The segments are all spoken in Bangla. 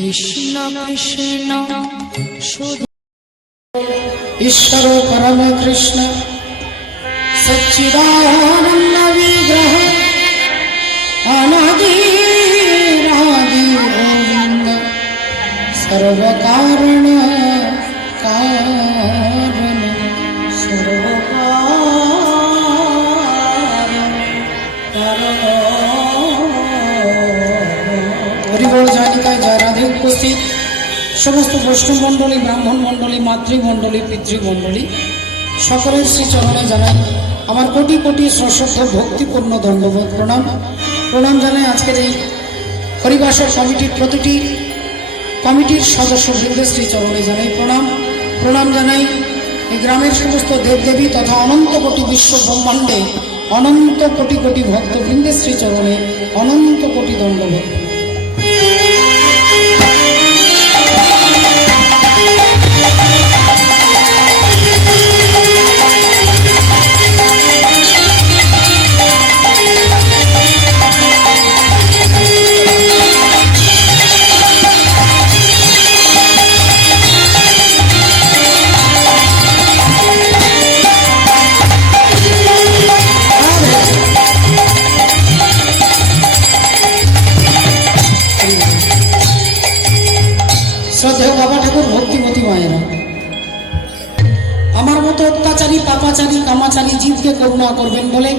কৃষ্ণ কৃষ্ণ শুধু ईश्वर परम कृष्ण सच्चिदानंद विग्रह अनादिरादि गोविंद सर्व कारण कारण सर्व हरिबोल जानिकाय जय राधे उपस्थित समस्त वैष्णव मंडली ब्राह्मण मंडली मातृमंडली पितृमंडली सकलेर श्रीचरणे जानाई आमार कोटि कोटि सश्रद्ध भक्तिपूर्ण दंडबोध प्रणाम प्रणाम जानाई आजकेर এই हरिबासर कमिटिर प्रतिटी कमिटिर सदस्यबृंदेर श्रीचरणे जानाई प्रणाम प्रणाम जानाई এই গ্রামের সমস্ত দেবদেবী তথা অনন্ত কোটি বিশ্ব ব্রহ্মাণ্ডে অনন্ত কোটি কোটি ভক্তবৃন্দের শ্রীচরণে অনন্ত কোটি দণ্ডবোধ। श्रद्धेय बाबा ठाकुर भक्तिमती मायेरा आमार मतो अत्याचारी पापाचारी कामाचारी जीवके करुणा करबेन बोले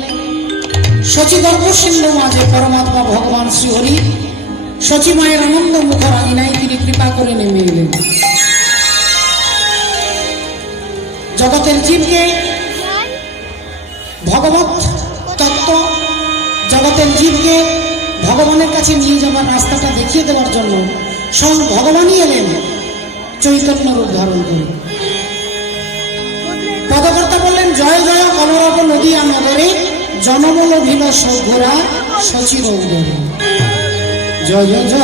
शचीदर्भ सिंधु माझे परमात्मा भगवान श्रीहरि शची मायेर आनंद मुखर आঙিনায় তিনি कृपा करे नेमे एलेन जगतेर जीवके भगवत तत्व जगतेर जीवके भगवानेर काछे निये जाবার रास्ताटा देखिए देওয়ার জন্য स्वयं भगवानी एलेन चैतन्य रूप धारण करे पदकर्ता बोलें जय जय कलरब नदिया नगरे जनमल भिल सघोरा शचिर उदरे जय जय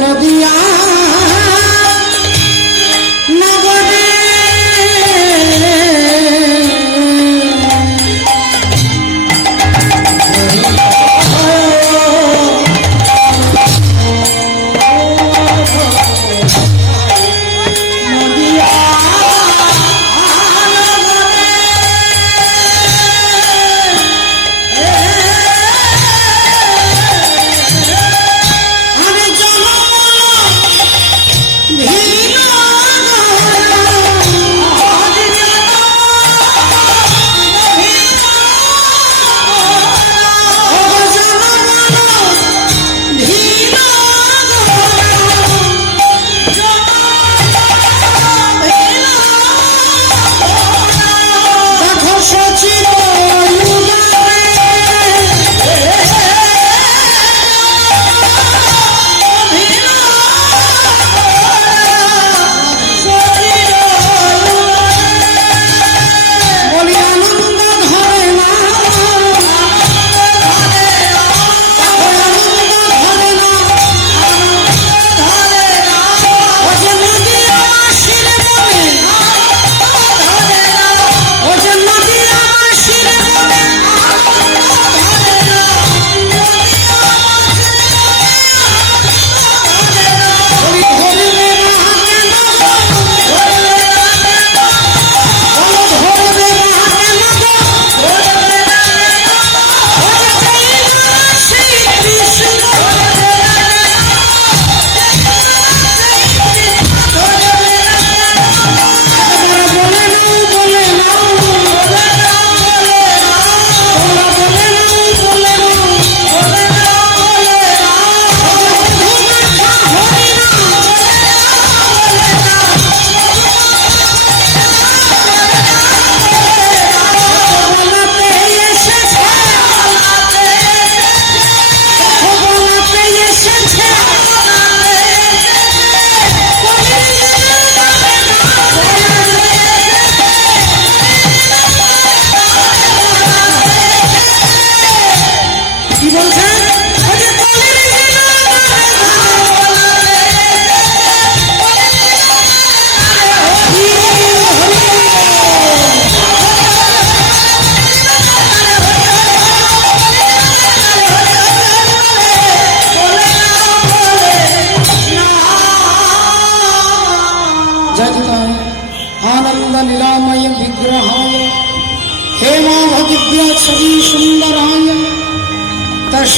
नदिया नगरे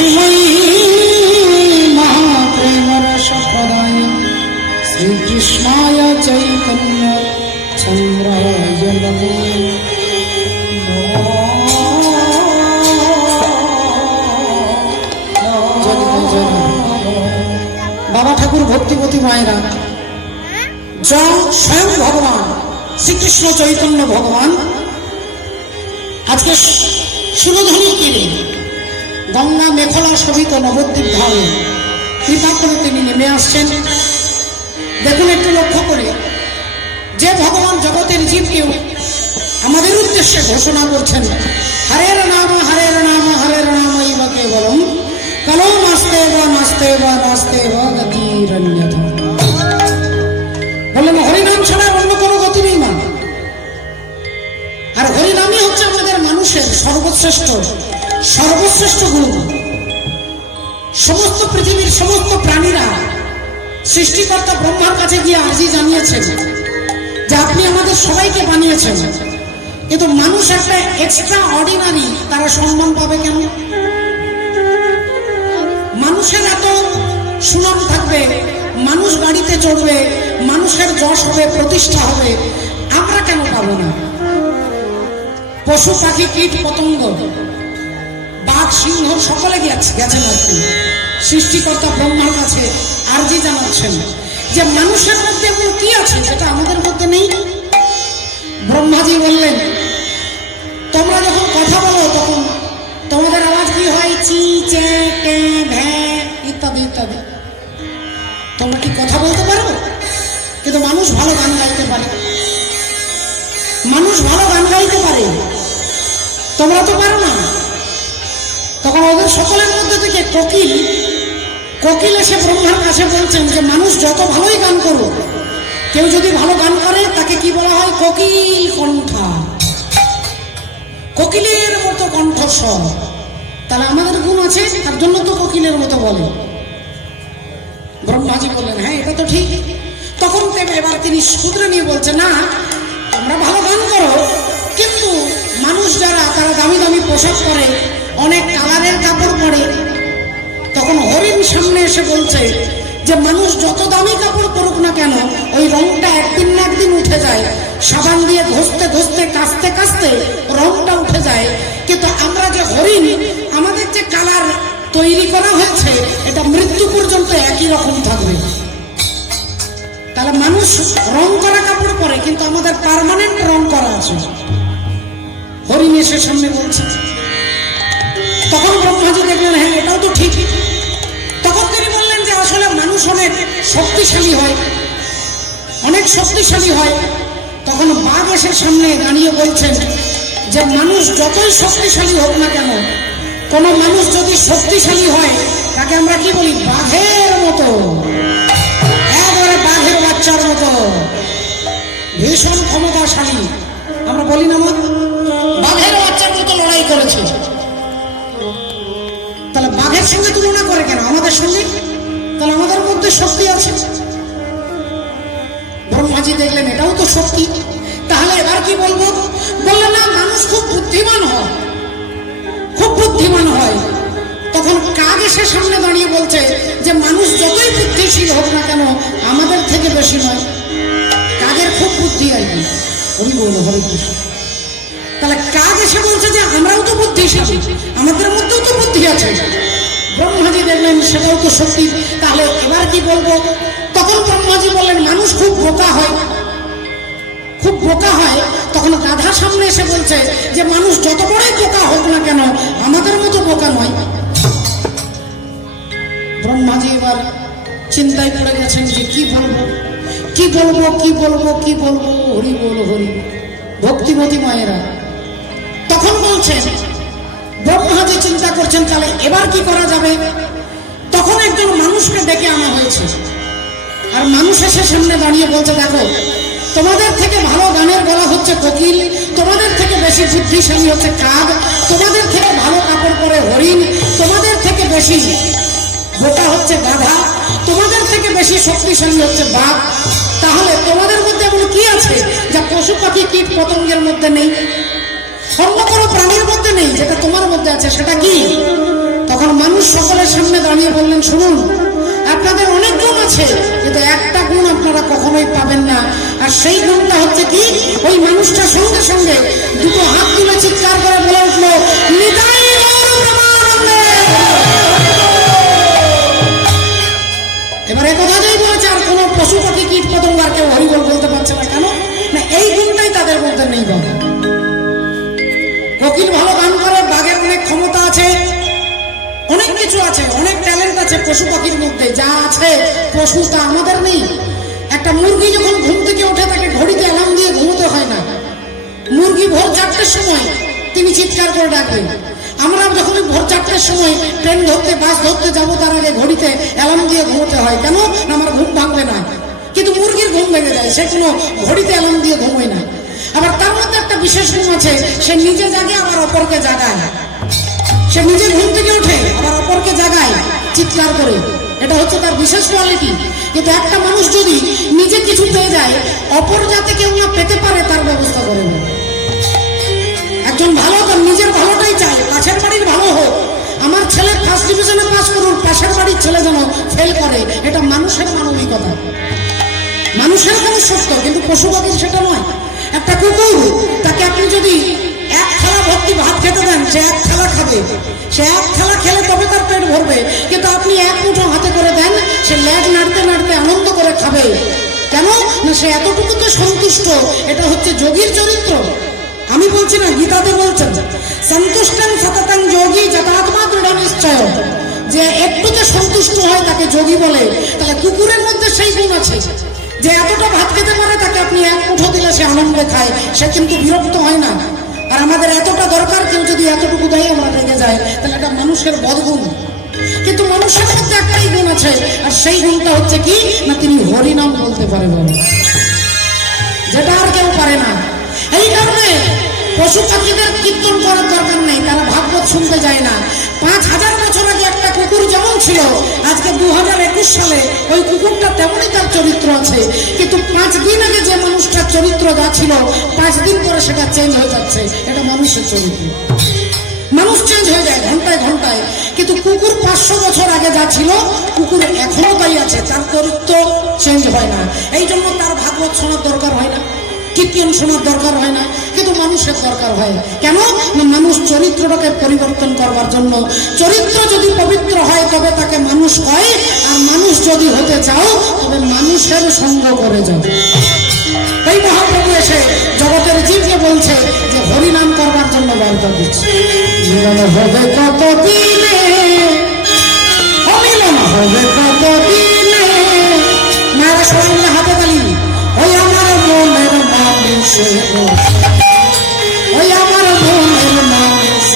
রসময়ী মহাপ্রেম রস প্রদায় শ্রীকৃষ্ণায় চৈতন্য চন্দ্রায় নমো বাবা ঠাকুর ভক্তিপতি মায়েরা স্বয়ং ভগবান শ্রীকৃষ্ণ চৈতন্য ভগবান আজকে সুরধ্বনি কিনে গঙ্গা মেখলা শোভিত নবদ্বীপ ধামে কৃপা করে তিনি নেমে আসছেন। দেখুন একটু লক্ষ্য করে, যে ভগবান জগতের জীবকেও আমাদের উদ্দেশ্যে ঘোষণা করছেন হরের নাম হরের নাম হরের নাম ইবা কেবলম কালো নাস্তে বা নাস্তে বা নাস্তে বা গতিরন্যথা। বললেন হরিনাম ছাড়া অন্য কোনো গতি নেই মা। আর হরিনামই হচ্ছে আমাদের মানুষের সর্বশ্রেষ্ঠ গুণ। সমস্ত পৃথিবীর সমস্ত প্রাণীরা সৃষ্টিকর্তা ব্রহ্মার কাছে গিয়ে আর্জি জানিয়েছেন যে আপনি আমাদের সবাইকে বানিয়েছেন, কিন্তু মানুষ একটা এক্সট্রা অর্ডিনারি, তারা সম্মান পাবে কেন? মানুষের এত সুনাম থাকবে, মানুষ গাড়িতে চড়বে, মানুষের যশ হবে, প্রতিষ্ঠা হবে, আমরা কেন পাবো না? পশু পাখি কীট পতঙ্গ বাঘ সিংহ সকলে গেছেন আর কি সৃষ্টিকর্তা ব্রহ্মার কাছে আর্জি জানাচ্ছেন যে মানুষের মধ্যে এমন কি আছে যেটা আমাদের মধ্যে নেই। ব্রহ্মাজি বললেন তোমরা যখন কথা বলো তখন তোমাদের আওয়াজ কি হয়? চি চে কে ভ্যা ইত্যাদি ইত্যাদি। তোমরা কি কথা বলতে পারো? কিন্তু মানুষ ভালো গান গাইতে পারে, মানুষ ভালো গান গাইতে পারে, তোমরা তো পারো না। তখন ওদের সকলের মধ্যে থেকে কোকিল এসে ব্রহ্মার কাছে বলছেন যে মানুষ যত ভালোই গান করো, কেউ যদি ভালো গান করে তাকে কি বলা হয়? কোকিল কণ্ঠা, কোকিলের মতো কণ্ঠস্বর। তাহলে আমাদের গুণ আছে, তার জন্য তো কোকিলের মতো বলে। ব্রহ্মাজি বললেন হ্যাঁ এটা তো ঠিক। তখন এবার তিনি শুধরে নিয়ে বলছে না, তোমরা ভালো গান করো, কিন্তু মানুষ যারা তারা দামি দামি পোশাক পরে, অনেক কালারের কাপড় পরে। তখন হরিণ সামনে এসে বলছে যে মানুষ যত দামি কাপড় পরুক না কেন, ওই রংটা একদিন না একদিন উঠে যায়। সাবান দিয়ে ঘষতে ঘষতে কাচতে কাচতে রংটা উঠে যায়, কিন্তু আমরা যে হরিণ, আমাদের যে কালার তৈরি করা হয়েছে এটা মৃত্যু পর্যন্ত একই রকম থাকবে। তাহলে মানুষ রং করা কাপড় পরে, কিন্তু আমাদের পার্মানেন্ট রং করা আছে। হরিণ এসে সামনে বলছে। তখন ব্রহ্মাজি দেখলেন হ্যাঁ এটাও তো ঠিক। তখন তিনি বললেন যে আসলে মানুষ অনেক শক্তিশালী হয়, অনেক শক্তিশালী হয়। তখন বাঘ এসে সামনে দাঁড়িয়ে বলছেন যে মানুষ যতই শক্তিশালী হোক না কেন, কোন মানুষ যদি শক্তিশালী হয় তাকে আমরা কি বলি? বাঘের মতো, একেবারে বাঘের বাচ্চার মতো, ভীষণ ক্ষমতাশালী। আমরা বলি না বাঘের বাচ্চার মতো লড়াই করেছে। তাহলে বাঘের সঙ্গে তুলনা করে কেন আমাদের সঙ্গে? তাহলে আমাদের মধ্যে শক্তি আছে। ব্রহ্মাজি দেখলেন এটাও তো শক্তি। তাহলে এবার কি বলবো? বললেন না, মানুষ খুব বুদ্ধিমান হয়, খুব বুদ্ধিমান হয়। তখন কাক এসে সামনে দাঁড়িয়ে বলছে যে মানুষ যতই বুদ্ধিশীল হোক না কেন আমাদের থেকে বেশি নয়। কাকের খুব বুদ্ধি আর কি। হরি বল হরে কৃষ্ণ। তাহলে কাক এসে বলছে যে আমরাও তো বুদ্ধিশালী, আমাদের মধ্যেও তো বুদ্ধি আছে। ব্রহ্মাজি দেখলেন সেটাও তো সত্যি। তাহলে এবার কি বলবো? তখন ব্রহ্মাজি বললেন মানুষ খুব বোকা হয়, খুব বোকা হয়। তখন গাধা সামনে এসে বলছে যে মানুষ যত বড়ই বোকা হোক না কেন আমাদের মতো বোকা নয়। ব্রহ্মাজি এবার চিন্তায় পড়ে গেছেন যে কি বলবো, কি বলবো, কি বলবো, কি বলবো। হরি বল হরি। ভক্তিমতী মায়েরা তখন বলছেন, ব্রহ্মাজি চিন্তা করছেন তাহলে এবার কি করা যাবে। তখন একজন মানুষকে ডেকে আনা হয়েছে, আর মানুষ এসে সামনে দাঁড়িয়ে বলছে দেখো, তোমাদের থেকে ভালো গানের গলা হচ্ছে কোকিল, তোমাদের থেকে বেশি বুদ্ধিশালী হচ্ছে কাক, তোমাদের থেকে ভালো কাপড় পরে হরিণ, তোমাদের থেকে বেশি বোকা হচ্ছে গাধা, তোমাদের থেকে বেশি শক্তিশালী হচ্ছে বাঘ। তাহলে তোমাদের মধ্যে এমন কি আছে যা পশু পাখি কীট পতঙ্গের মধ্যে নেই, অন্য কোনো প্রাণীর মধ্যে নেই, যেটা তোমার মধ্যে আছে সেটা কি? তখন তখন মানুষ সকলের সামনে দাঁড়িয়ে বললেন, শুনুন, আপনাদের অনেক গুণ আছে, কিন্তু একটা গুণ আপনারা কখনোই পাবেন না। আর সেই গুণটা হচ্ছে কি, ওই মানুষটা সঙ্গে সঙ্গে দুটো হাত তুলে চিৎকার করে বলে উঠলো, নিতাই গৌর প্রেমানন্দে। এবার কথা যেই বলেছে, আর কোনো পশু পাখি কীট পতঙ্গ আর কেউ হরিবল বলতে পারছে না। কেন না, এই গুণটাই তাদের মধ্যে নেই। বাবা, কোকিল ভালো গান করে, বাঘের অনেক ক্ষমতা আছে, অনেক কিছু আছে, অনেক ট্যালেন্ট আছে পশু পাখির মধ্যে, যা আছে পশু তা আমাদের নেই। একটা মুরগি যখন ঘুম থেকে ওঠে, তাকে ঘড়িতে অ্যালার্ম দিয়ে ঘুমোতে হয় না। মুরগি ভোর 4টের সময় তিনি চিৎকার করে ডাকবেন। আমরা যখন ভোর 4টের সময় ট্রেন ধরতে, বাস ধরতে যাবো, তার আগে ঘড়িতে অ্যালার্ম দিয়ে ঘুমোতে হয়। কেন না, আমার ঘুম ভাঙবে না। কিন্তু মুরগির ঘুম ভেঙে যায়, সে কোনো ঘড়িতে অ্যালার্ম দিয়ে ঘুমোয় না। আবার তার মধ্যে একটা বিশেষ গুণ আছে, সে নিজে জাগে আবার অপরকে জাগায়। সে নিজে ঘুম থেকে ওঠে আবার অপরকে জাগায় চিৎকার করে, এটা হচ্ছে তার বিশেষ কোয়ালিটি। কিন্তু একটা মানুষ যদি নিজে কিছু পেয়ে যায়, অপর যাতে কেউ না পেতে পারে তার ব্যবস্থা করে না। একজন ভালো, তার নিজের ভালোটাই চায়, পাশের বাড়ির ভালো হোক, আমার ছেলে ফার্স্ট ডিভিশনে পাস করুন, পাশের বাড়ির ছেলে যেন ফেল করে, এটা মানুষের মানবিকতা, মানুষের মনুষ্যত্ব। কিন্তু পশু পাখির সেটা নয়। একটা কুকুর, তাকে আপনি যদি এক থালা ভর্তি ভাত খেতে দেন, সে এক থালা খাবে, সে এক থালা খেলে তবে তার পেট ভরবে। কিন্তু আপনি এক মুঠো হাতে করে দেন, সে লেজ নাড়তে নাড়তে আনন্দ করে খাবে। কেন না, সে এতটুকুতে সন্তুষ্ট। এটা হচ্ছে যোগীর চরিত্র। আমি বলছি না, গীতাতে বলছেন, সন্তুষ্টং সততং যোগী যথাত্মা দৃঢ় নিশ্চয়, যে একটুতে সন্তুষ্ট হয় তাকে যোগী বলে। তাহলে কুকুরের মধ্যে সেই গুণ আছে, যে এতটা ভাত খেতে পারে, তাকে আপনি এক মুঠো দিলে সে আনন্দে খায়, সে কিন্তু বিরক্ত হয় না। আর আমাদের এতটা দরকার, কেউ যদি এতটুকু দেয় আমরা রেগে যাই, তাহলে এটা মানুষের বদগুণ। কিন্তু মানুষের মধ্যে একটাই গুণ আছে, আর সেই গুণটা হচ্ছে কি না, তিনি হরিনাম বলতে পারে, বলে যেটা আর কেউ পারে না। এই কারণে পশু পাখিদের কীর্তন করার দরকার নেই, তারা ভাগবত শুনতে যায় না। 5000 বছর আগে একটা কুকুর যেমন ছিল, আজকে 2021 সালে ওই কুকুরটা তেমনই তার চরিত্র আছে। কিন্তু 5 দিন আগে যে মানুষটার চরিত্র যা ছিল, 5 দিন পরে সেটা চেঞ্জ হয়ে যাচ্ছে। এটা মানুষের চরিত্র, মানুষ চেঞ্জ হয়ে যায় ঘন্টায় ঘন্টায়। কিন্তু কুকুর 500 বছর আগে যা ছিল, কুকুর এখনো তাই আছে, তার চরিত্র চেঞ্জ হয় না। এই জন্য তার ভাগবত শোনার দরকার হয় না, কীর্তন শোনার দরকার হয় না। কিন্তু মানুষের দরকার হয়। কেন না, মানুষ চরিত্রটাকে পরিবর্তন করবার জন্য। চরিত্র যদি পবিত্র হয় তবে তাকে মানুষ হয়, আর মানুষ যদি হতে চাও তবে মানুষের সঙ্গ করে যাও। এই মহাপ্রভু এসে জগতের জীবকে বলছে যে হরিনাম করবার জন্য বার্তা দিচ্ছে। মিলন হবে কত দিনে, অমিলন হবে কত দিনে। মায়েরা সবাই হাতে তালি, ওই আমার মনের মানুষ, ওই আমার মনের মানুষ,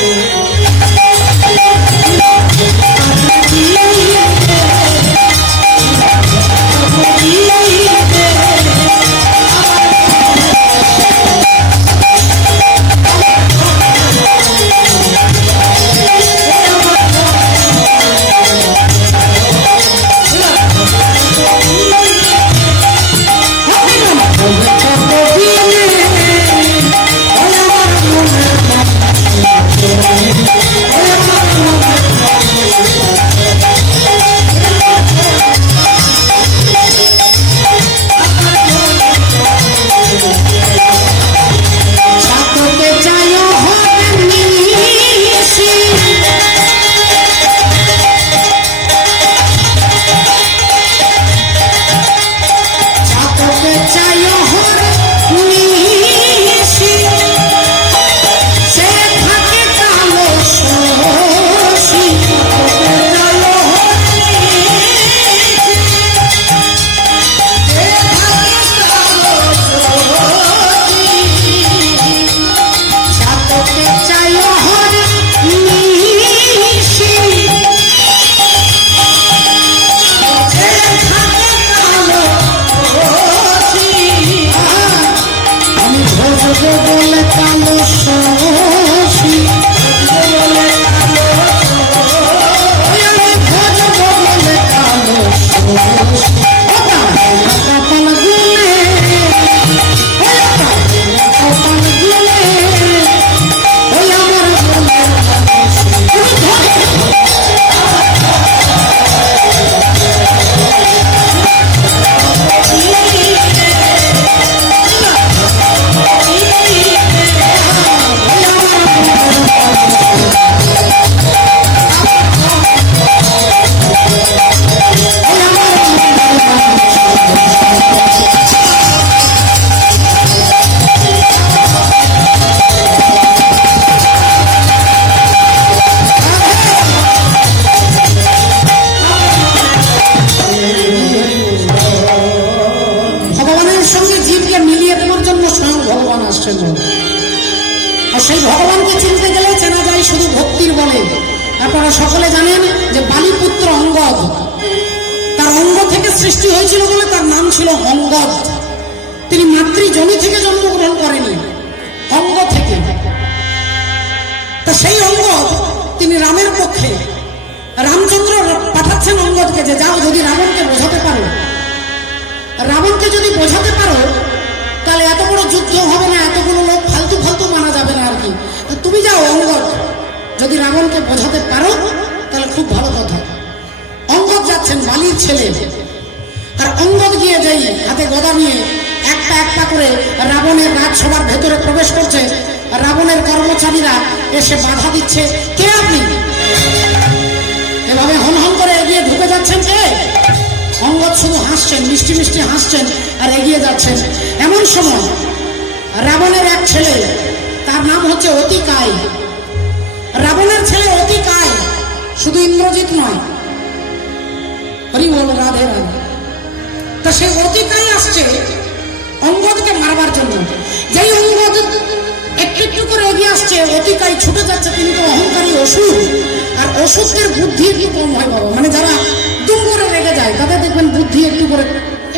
আসছেন বলে। আর সেই ভগবানকে চিনতে গেলে চেনা যায় শুধু ভক্তির বলে। আপনারা সকলে জানেন যে বালিপুত্র অঙ্গদ, তার অঙ্গ থেকে সৃষ্টি হয়েছিল বলে তার নাম ছিল অঙ্গদ। তিনি মাতৃজনী থেকে জন্মগ্রহণ করেনি, অঙ্গ থেকে। তা সেই অঙ্গদ তিনি রামের পক্ষে, রামচন্দ্র পাঠাচ্ছেন অঙ্গদকে যে যাও, যদি রাবণকে বোঝাতে পারো, রাবণকে যদি বোঝাতে পারো তাহলে এত বড় যুদ্ধ হবে না, এতগুলো লোক ফালতু ফালতু মারা যাবে না আর কি। তুমি যাও অঙ্গদ, যদি রাবণকে বোঝাতে পারো তাহলে খুব ভালো কথা। অঙ্গদ যাচ্ছেন, বালির ছেলে। আর অঙ্গদ গিয়ে যাই হাতে গদা নিয়ে একটা একটা করে রাবণের রাজসভার ভেতরে প্রবেশ করছে। রাবণের কর্মচারীরা এসে বাধা দিচ্ছে, কে আপনি? এভাবে হন হন করে এগিয়ে ঢুকে যাচ্ছেন কে? অঙ্গদ শুধু হাসছেন, মিষ্টি মিষ্টি হাসছেন আর এগিয়ে যাচ্ছেন। এমন সময় রাবণের এক ছেলে, তার নাম হচ্ছে অতিকায়। রাবণের ছেলে অতিকায়, শুধু ইন্দ্রজিৎ নয়, হরি বল, রাধে রাধে। তা সে অতিকায় আসছে অঙ্গদকে মারবার জন্য। যেই অঙ্গদ একটু একটু করে এগিয়ে আসছে, অতিকায় ছুটে যাচ্ছে। তিনি তো অহংকারী অসুর, আর অসুরদের বুদ্ধি একটু কম হয় বাবা। মানে যারা দুম করে রেগে যায় তাদের দেখবেন বুদ্ধি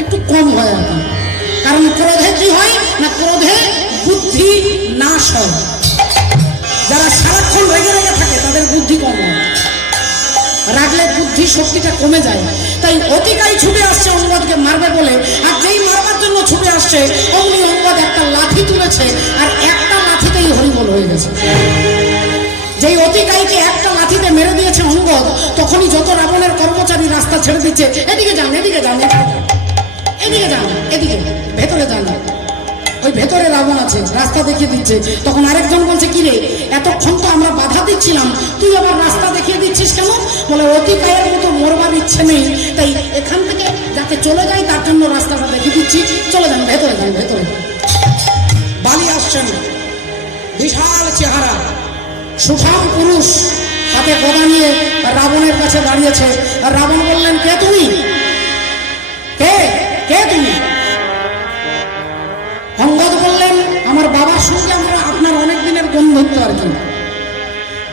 একটু কম হয় আর কি। কারণ ক্রোধে কি হয় না, ক্রোধে বুদ্ধি নাশ হয়। যারা সারাক্ষণ রেগে রেগে থাকে তাদের বুদ্ধি কম হয়, রাগলে বুদ্ধি শক্তিটা কমে যায়। তাই অতিকায় ছুটে আসছে অঙ্গদকে মারবে বলে। আর যেই মারবার জন্য ছুটে আসছে অমনি অঙ্গদ একটা লাঠি তুলেছে, আর একটা লাঠিতেই হরিবোল হয়ে গেছে। যেই অতিকায়কে একটা লাঠিতে মেরে দিয়েছে অঙ্গদ, তখনই যত রাবণের কর্মচারী রাস্তা ছেড়ে দিচ্ছে, এদিকে যান, এদিকে যান, এদিকে যান, এদিকে ভেতরে যান, ওই ভেতরে রাবণ আছে, রাস্তা দেখিয়ে দিচ্ছে। তখন আরেকজন বলছে, কি রে, এতক্ষণ তো আমরা বাধা দিচ্ছিলাম, তুই আবার রাস্তা দেখিয়ে দিচ্ছিস কেন? বলে অতিকায়ের মতো মরবার ইচ্ছে নেই, তাই এখান থেকে যাতে চলে যায় তার জন্য রাস্তাটা দেখিয়ে দিচ্ছি, চলে যান, ভেতরে যান, ভেতরে। বালি আসছেন, বিশাল চেহারা, সুঠাম পুরুষ, হাতে গদা নিয়ে রাবণের কাছে দাঁড়িয়েছে। আর রাবণ বললেন, কে তুমি? কে কে তুমি? অঙ্গদ বললেন, আমার বাবার সঙ্গে আপনার অনেক দিনের বন্ধুত্ব আর কি।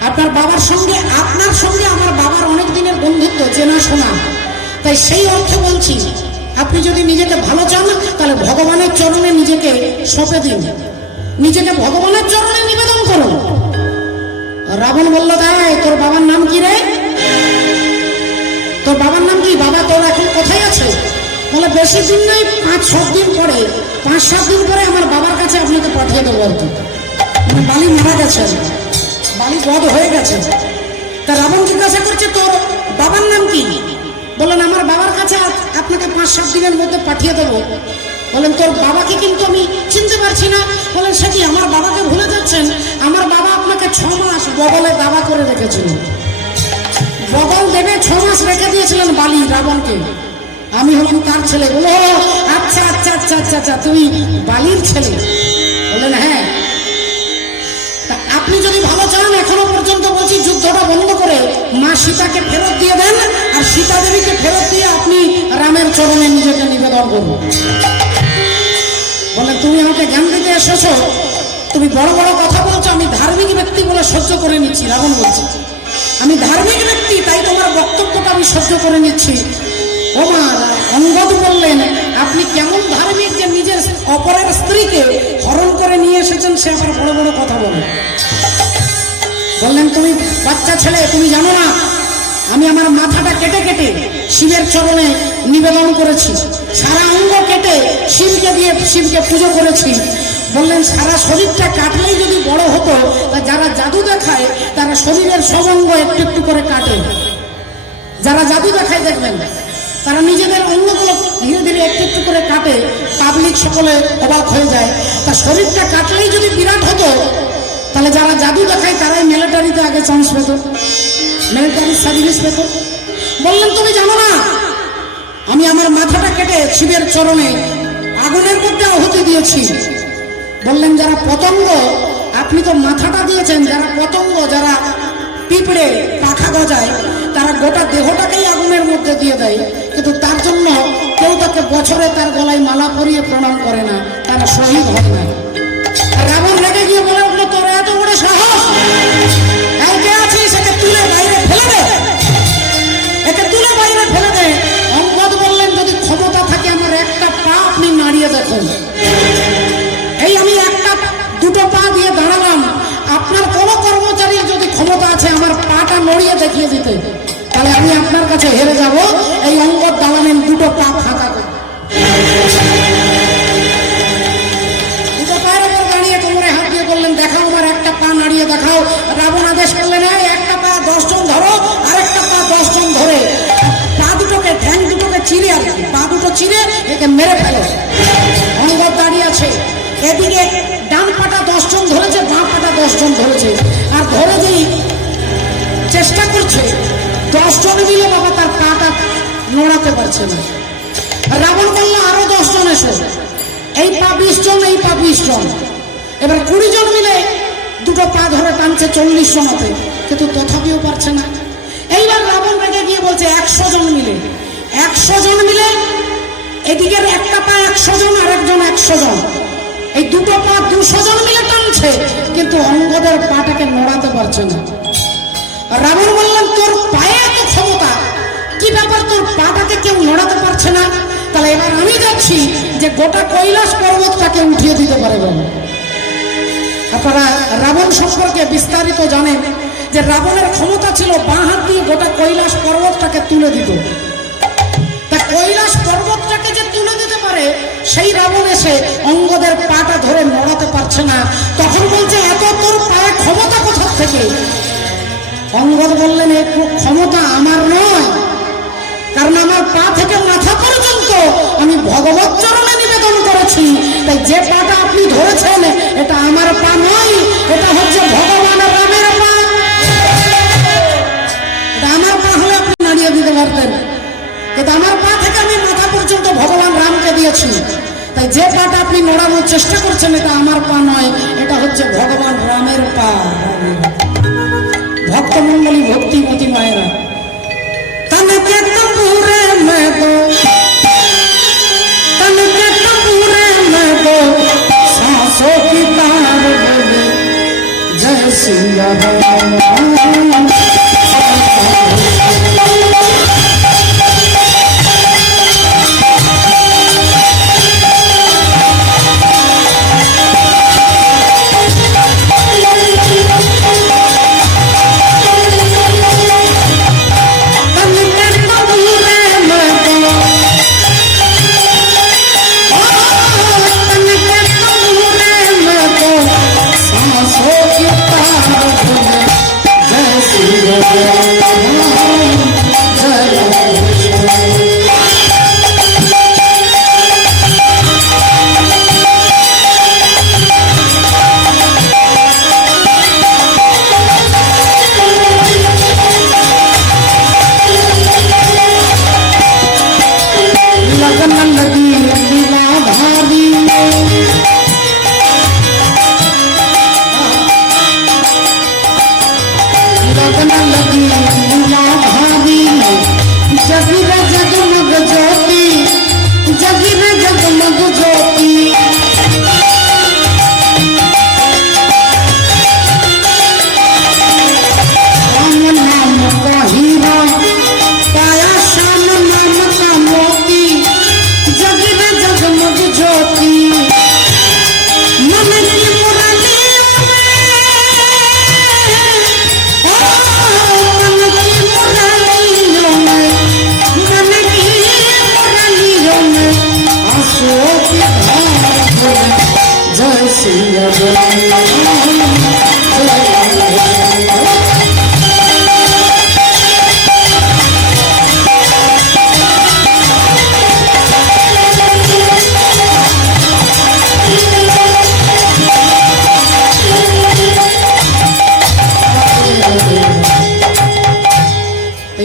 আপনার বাবার সঙ্গে, আপনার সঙ্গে আমার বাবার অনেক দিনের বন্ধুত্ব, চেনা শোনা। তাই সেই অর্থে বলছি, আপনি যদি নিজেকে ভালো চান তাহলে ভগবানের চরণে নিজেকে সঁপে দিন, নিজেকে ভগবানের চরণে নিবেদন করুন। রাবণ বলল, তাই তোর বাবার নাম কি রে? তোর বাবার নাম কি? বাবা তোর এখন কোথায় আছে? বলে, বেশি দিন নেই, 5-7 দিন পরে, 5-7 দিন পরে আমার বাবার কাছে আপনাকে পাঠিয়ে দেবো আর কি। বালি মারা গেছে, বালি বধ হয়ে গেছে। তা রাবণ জিজ্ঞাসা করছে, তোর বাবার নাম কি? বলেন, আমার বাবার কাছে আপনাকে 5-7 দিনের মধ্যে পাঠিয়ে দেবো। বলেন, তোর বাবাকে কিন্তু আমি চিনতে পারছি না। বলেন, সে কি, আমার বাবাকে ভুলে যাচ্ছেন? আমার বাবা আপনাকে 6 মাস বগলে দাবা করে রেখেছিলেন, বগল দেবে 6 মাস রেখে দিয়েছিলেন বালি রাবণকে। আমি হলাম তার ছেলে। বলো, আচ্ছা আচ্ছা আচ্ছা আচ্ছা আচ্ছা, তুমি বালির ছেলে? বললেন, হ্যাঁ। তা আপনি যদি ভালো চান, এখনো পর্যন্ত বলছি, যুদ্ধটা বন্ধ করে মা সীতাকে ফেরত দিয়ে দেন, আর সীতা দেবীকে ফেরত দিয়ে আপনি রামের চরণে নিজেকে নিবেদন করুন। বলে, তুমি আমাকে জ্ঞান দিতে এসেছো, তুমি বড় বড় কথা বলছো, আমি ধার্মিক ব্যক্তি বলে সহ্য করে নিচ্ছি। রাবণ বলছে, আমি ধার্মিক ব্যক্তি, তাই তোমার বক্তব্যটা আমি সহ্য করে নিচ্ছি। ও মা, অঙ্গদ বললেন, আপনি কেমন ধার্মিক যে নিজের অপরের স্ত্রীকে হরণ করে নিয়ে এসেছেন, সে আবার বড় বড় কথা বলে। বললেন, তুমি বাচ্চা ছেলে, তুমি জানো না আমি আমার মাথাটা কেটে কেটে শিবের চরণে নিবেদন করেছি, সারা অঙ্গ কেটে শিবকে দিয়ে শিবকে পুজো করেছি। বললেন, সারা শরীরটা কাটলেই যদি বড় হতো, যারা জাদু দেখায় তারা শরীরের সব অঙ্গ একটু একটু করে কাটে। যারা জাদু দেখায় দেখবেন, তারা নিজেদের অঙ্গগুলো ধীরে ধীরে একটু একটু করে কাটে, পাবলিক সকলে অবাক হয়ে যায়। তা শরীরটা কাটলেই যদি বিরাট হতো, তাহলে যারা জাদু দেখায় তারাই মিলিটারিতে আগে চান্স পেত, মিলিটারি সার্ভিস পেত। বললেন, তুমি জানো না আমি আমার মাথাটা কেটে শিবের চরণে আগুনের মধ্যে আহুতি দিয়েছি। বললেন, যারা পতঙ্গ, আপনি তো মাথাটা দিয়েছেন, যারা পতঙ্গ, যারা পিঁপড়ে পাখা গজায়, তারা গোটা দেহটাকেই আগুনের মধ্যে দিয়ে দেয়, কিন্তু তার জন্য কেউ তাকে বছরে তার গলায় মালা পরিয়ে প্রণাম করে না, তারা শহীদ হয় না। রেগে গিয়ে বলে উঠলো, তোর এত বড় সাহস, একে আছিস, একে তুলে বাইরে ফেলে দে, একে তুলে বাইরে ফেলে দে। অঙ্গদ বললেন, যদি ক্ষমতা থাকে আমার একটা পা আপনি নাড়িয়ে দেখুন। এই আমি একটা দুটো পা দিয়ে দাঁড়ালাম, আপনার কোন কর্মচারীর যদি ক্ষমতা আছে আমার পাটা নড়িয়ে দেখিয়ে দিতে, তাহলে আমি আপনার কাছে হেরে যাব। এই অঙ্গদ দাঁড়ালেন দুটো পা ফাঁকা করে, দুটো পায়ের উপর দাঁড়িয়ে কোমরে হাত দিয়ে বললেন, দেখাও আমার একটা পা নাড়িয়ে দেখাও। রাবণ আদেশ করলেন, একটা পা 10 জন ধরো, আরেকটা পা 10 জন ধরে পা দুটোকে, ঠ্যাং দুটোকে চিরে, আর পা দুটো চিরে একে মেরে ফেলো। অঙ্গদ দাঁড়িয়ে আছে, এদিকে ডান পাটা 10 জন ধরেছে, বাঁ পাটা 10 জন ধরেছে, আর ধরে যেই চেষ্টা করছে 10 জন মিলে বাবা তার পাটা নড়াতে পারছে না। রাবণ বলল, আরো 10 জন এসো, এই পা 20 জন, এই পা 20 জন, এবার 20 জন মিলে দুটো পা ধরে টানছে 40 জন হতে, কিন্তু তথাপিও পারছে না। এইবার রাবণ রেগে গিয়ে বলছে 100 জন মিলে, 100 জন মিলে এদিকের একটা পা 100 জন, আর একজন 100 জন, এই দুটো পা 200 জন মিলে টানছে, কিন্তু অঙ্গদের পাটাকে নড়াতে পারছে না। রাবণ বললেন, তোর পায়ে এত ক্ষমতা, কি ব্যাপার তোর পাটাকে কেউ নড়াতে পারছে না? তাহলে এবার আমি দেখছি যে গোটা কৈলাস পর্বতটাকে উঠিয়ে দিতে পারে। আপনারা রাবণ সম্পর্কে বিস্তারিত জানেন যে রাবণের ক্ষমতা ছিল বাঁ হাত দিয়ে গোটা কৈলাস পর্বতটাকে তুলে দিত। তা কৈলাস পর্বতটাকে যে তুলে দিতে পারে, সেই রাবণ এসে অঙ্গদের পাটা ধরে নড়াতে পারছে না। তখন বলছে, এত তোর পায়ে ক্ষমতা কোথা থেকে? অঙ্গদ বললেন, এই ক্ষমতা আমার নয়, কারণ আমার পা থেকে মাথা পর্যন্ত আমি ভগবত চরণে নিবেদন করেছি। তাই যে পাটা আপনি ধরেছেন এটা আমার পা নয়, এটা হচ্ছে ভগবান রামের পা। এটা আমার পা হলে আপনি নাড়িয়ে দিতে পারতেন, কিন্তু আমার পা থেকে আমি মাথা পর্যন্ত ভগবান রামকে দিয়েছি। তাই যে পাটা আপনি নড়ানোর চেষ্টা করছেন এটা আমার পা নয়, এটা হচ্ছে ভগবান রামের পা। ভক্তমন্ডলী, ভক্তিমতী মায়েরা, তনকে তম্বুরে में दो, तनके तंबूरे में दो, सांसों की तार बोले जय सिया राम।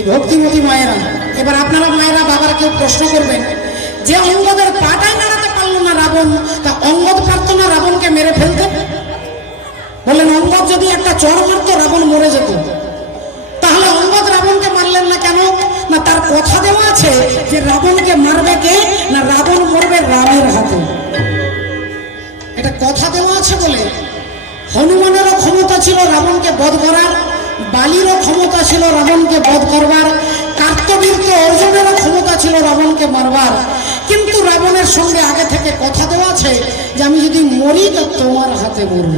ভক্তিমতী মায়েরা, এবার আপনারা মায়েরা বাবার কেউ প্রশ্ন করবেন যে অঙ্গদের পাটাই নাড়াতে পারলো না রাবণ, তা অঙ্গদ পারতো না রাবণকে মেরে ফেলতে? বললেন, অঙ্গদ যদি একটা চড় মারতো রাবণ মরে যেত। তাহলে অঙ্গদ রাবণকে মারলেন না কেন? না তার কথা দেওয়া আছে যে রাবণকে মারবে কে? না রাবণ মরবে রামের হাতে। এটা কথা দেওয়া আছে বলে হনুমানেরও ক্ষমতা ছিল রাবণকে বধ করার, বালিরও ক্ষমতা ছিল রাবণকে বধ করবার, কার্তবীর্য অর্জুনেরও ক্ষমতা ছিল রাবণকে মারবার। কিন্তু রাবণের সঙ্গে আগে থেকে কথা দেওয়া আছে যে আমি যদি মরি তো তোমার হাতে মরব।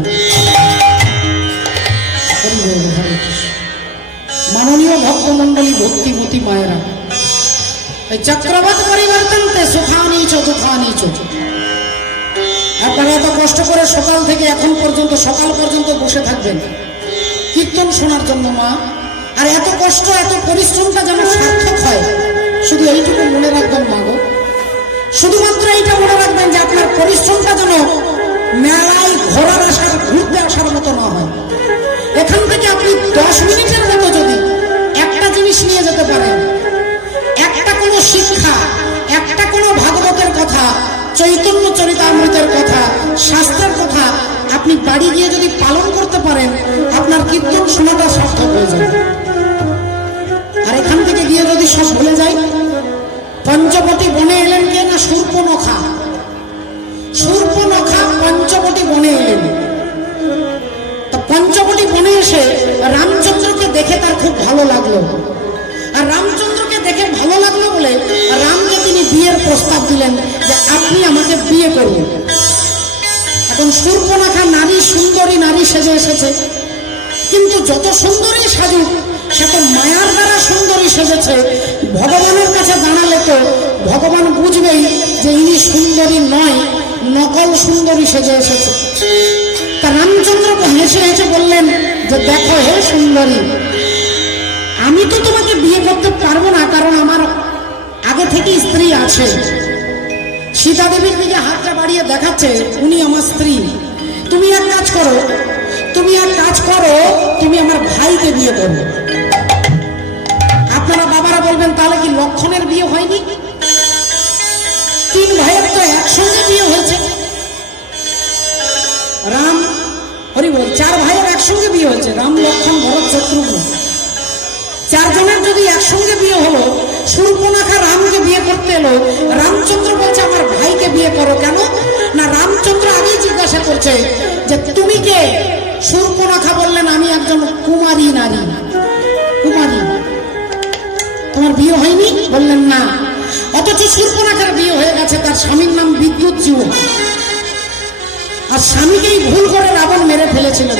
মাননীয় ভক্তমন্ডলী, ভক্তিমতী মায়েরা, এই চক্রবত পরিবর্তন সুখানি চ দুঃখানি চ। আপনারা এত কষ্ট করে সকাল থেকে এখন পর্যন্ত, সকাল পর্যন্ত বসে থাকবেন কীর্তন শোনার জন্য মা, আর এত কষ্ট এত পরিশ্রমটা যেন সার্থক হয়, শুধু এইটুকু মনে রাখবেন মা গো। শুধুমাত্র এইটা মনে রাখবেন যে আপনার পরিশ্রমটা যেন মেলায় ঘোরার আসার, ঘুরতে আসার মতো না হয়। এখান থেকে আপনি 10 মিনিটের মতো যদি একটা জিনিস নিয়ে যেতে পারেন, একটা কোনো শিক্ষা, একটা কোনো ভাগবতের কথা, চৈতন্য চরিতামৃতের কথা, শাস্ত্রের কথা আপনি বাড়ি গিয়ে যদি পালন করতে পারেন, আপনার কীর্তন শোনাটা সার্থক হয়ে যাবে। আর এখান থেকে গিয়ে যদি সব ভুলে যাই, পঞ্চবটী বনে এলেন কে না? শূর্পনখা। শূর্পনখা পঞ্চবটী বনে এলেন। তা পঞ্চবটী বনে এসে রামচন্দ্রকে দেখে তার খুব ভালো লাগলো, আর রামচন্দ্রকে দেখে ভালো লাগলো বলে রামকে তিনি বিয়ের প্রস্তাব দিলেন যে আপনি আমাকে বিয়ে করবেন। এখন শূর্পনখা নারী, সুন্দরী নারী সেজে এসেছে, কিন্তু যত সুন্দরী সাজুক সে তো মায়ার দ্বারা সুন্দরী সেজেছে। ভগবানের কাছে দাঁড়ালে তো ভগবান বুঝবেই যে ইনি সুন্দরী নয়, নকল সুন্দরী সেজে এসেছে। তা রামচন্দ্রকে হেসে হেসে বললেন যে দেখো হে সুন্দরী, আমি তো তোমাকে বিয়ে করতে পারবো না, কারণ আমার আগে থেকে স্ত্রী আছে। সীতা দেবীর দিকে হাতটা বাড়িয়ে দেখাচ্ছে উনি আমার স্ত্রী। তুমি এক কাজ করো, তুমি আমার ভাইকে বিয়ে করো। আপনারা বাবারা বলবেন তাহলে কি লক্ষণের বিয়ে হয়নি? 3 ভাইয়ের তো একসঙ্গে বিয়ে হয়েছে। রাম, হরি বল, 4 ভাইয়ের একসঙ্গে বিয়ে হয়েছে, রাম লক্ষণ ভরত শত্রুঘ্ন। 4 জনের যদি একসঙ্গে বিয়ে হলো, শূর্পনখা রামকে বিয়ে করতে এলো, রামচন্দ্র বলছে আমার ভাইকে বিয়ে করো। কেন না? রামচন্দ্র আগেই জিজ্ঞাসা করছে যে তুমি কে? শূর্পনখা বললেন আমি একজন কুমারী নারী। কুমারী, তোমার বিয়ে হয়নি? বললেন না। অথচ শূর্পনখার বিয়ে হয়ে গেছে, তার স্বামীর নাম বিদ্যুৎ। আর স্বামীকেই ভুল করে রাবণ মেরে ফেলেছিলেন।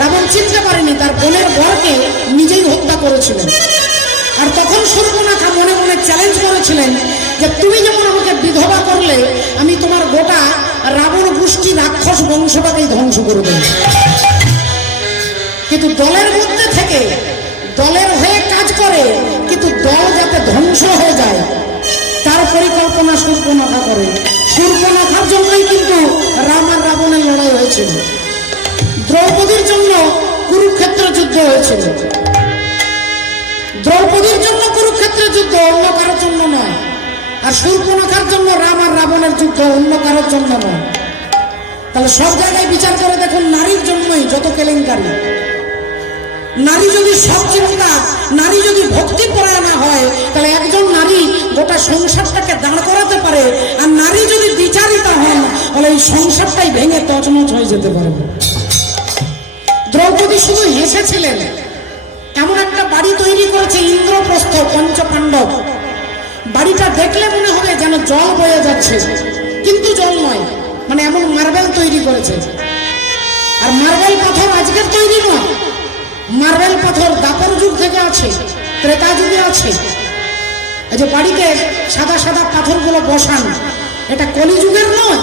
রাবণ চিনতে পারেনি, তার বোনের বরকে নিজেই হত্যা করেছিলেন। আর তখন শূর্পনখা মনে মনে চ্যালেঞ্জ করেছিলেন যে তুমি যেমন আমাকে বিধবা করলে, আমি তোমার গোটা রাবণ গোষ্ঠী রাক্ষস বংশটাকেই ধ্বংস করে দেব। কিন্তু দলের মধ্যে থেকে দলের হয়ে কাজ করে, কিন্তু দল যাতে ধ্বংস হয়ে যায় তার পরিকল্পনা শূর্পনখা করে। শূর্পনখার জন্যই কিন্তু রাম আর রাবণের লড়াই হয়েছিল। দ্রৌপদীর জন্য কুরুক্ষেত্র যুদ্ধ হয়েছিল। দ্রৌপদীর জন্য কুরুক্ষেত্রের যুদ্ধ, অন্য কারোর জন্য নয়। আর শূর্পনখার জন্য রাম আর রাবণের যুদ্ধ, অন্য কারোর জন্য নয়। তাহলে সব জায়গায় বিচার করে দেখুন, নারীর জন্যই যত কেলেঙ্কারি। নারী যদি সচ্চিন্তা, নারী যদি ভক্তিপরায়ণা হয়, তাহলে একজন নারী গোটা সংসারটাকে দাঁড় করাতে পারে। আর নারী যদি বিচারিতা হন, তাহলে এই সংসারটাই ভেঙে তছনছ হয়ে যেতে পারবে। দ্রৌপদী শুধু হেসেছিলেন। এমন একটা বাড়ি তৈরি করেছে ইন্দ্রপ্রস্থ, পঞ্চপাণ্ডব। বাড়িটা দেখলে মনে হবে যেন জল বয়ে যাচ্ছে, কিন্তু জল নয়, মানে এমন মার্বেল তৈরি করেছে। আর মার্বেল পাথর আজকের তৈরি নয়, মার্বেল পাথর দাপর যুগ থেকে আছে, ত্রেতা যুগে আছে। এই যে বাড়িতে সাদা সাদা পাথরগুলো বসান, এটা কলিযুগের নয়।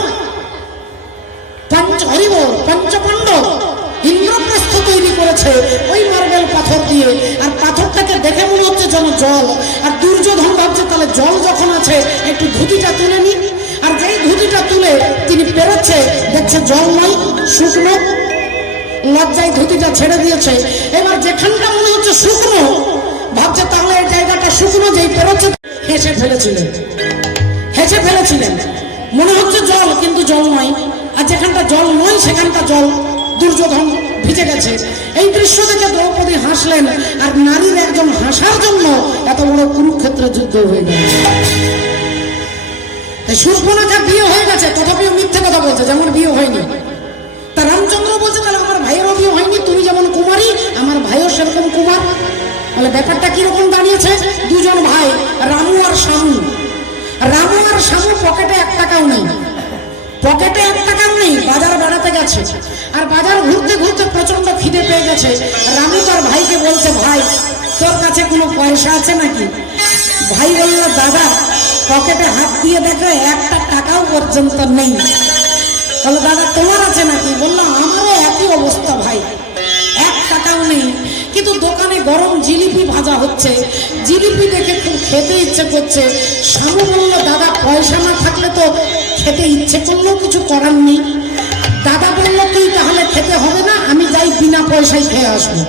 পঞ্চপাণ্ডব ইন্দ্রপ্রস্থ তৈরি করেছে ওই মার্বেল পাথর দিয়ে। আর পাথরটাকে দেখে মনে হচ্ছে যেন জল। আর দুর্যোধন ভাবছে তাহলে জল যখন আছে একটু ধুতিটা তুলে নি। আর যেই ধুতিটা তুলে তিনি পেরোচ্ছে, দেখছে জল নয়, শুকনো। লজ্জায় ধুতিটা ছেড়ে দিয়েছে। এবার যেখানটা মনে হচ্ছে শুকনো, ভাবছে তাহলে এই জায়গাটা শুকনো, যেই পেরোচ্ছে হেসে ফেলেছিলেন। মনে হচ্ছে জল, কিন্তু জল নয়। আর যেখানটা জল নয় সেখানটা জল। দুর্যোধন ভিজে গেছে। এই দৃশ্য দেখে দ্রৌপদী হাসলেন। আর নারীর একজন হাসার জন্য এত বড় কুরুক্ষেত্রের যুদ্ধ হয়ে গেল। শূর্পনখার বিয়ে হয়ে গেছে, তথাপিও মিথ্যে কথা বলছে, যেমন বিয়ে হয়নি। তা রাম রামচন্দ্র বলছে তাহলে আমার ভাইয়েরও বিয়ে হয়নি, তুমি যেমন কুমারী আমার ভাইও সেরকম কুমার। বলে ব্যাপারটা কিরকম দাঁড়িয়েছে, দুজন ভাই রামু আর শামু। রামু আর শামু পকেটে 1 টাকাও নেই, পকেটে 1 টাকাও নেই, বাজার বেড়াতে গেছে। আর বাজার ঘুরতে ঘুরতে প্রচন্ড খিদে পেয়ে গেছে। রামু তার ভাইকে বলছে, ভাই তোর কাছে কোনো পয়সা আছে নাকি? ভাই বলল, দাদা পকেটে হাত দিয়ে দেখো 1 টাকাও পর্যন্ত নেই। বললো, দাদা তোমার আছে নাকি? বললো, আমারও একই অবস্থা ভাই, 1 টাকাও নেই। কিন্তু দোকানে গরম জিলিপি ভাজা হচ্ছে, জিলিপি দেখে খুব খেতে ইচ্ছে করছে। শামু বলল, দাদা পয়সা না থাকলে তো খেতে ইচ্ছে করলেও কিছু করার নেই। দাদা বলল, তুই তাহলে খেতে হবে না, আমি যাই বিনা পয়সায় খেয়ে আসবো।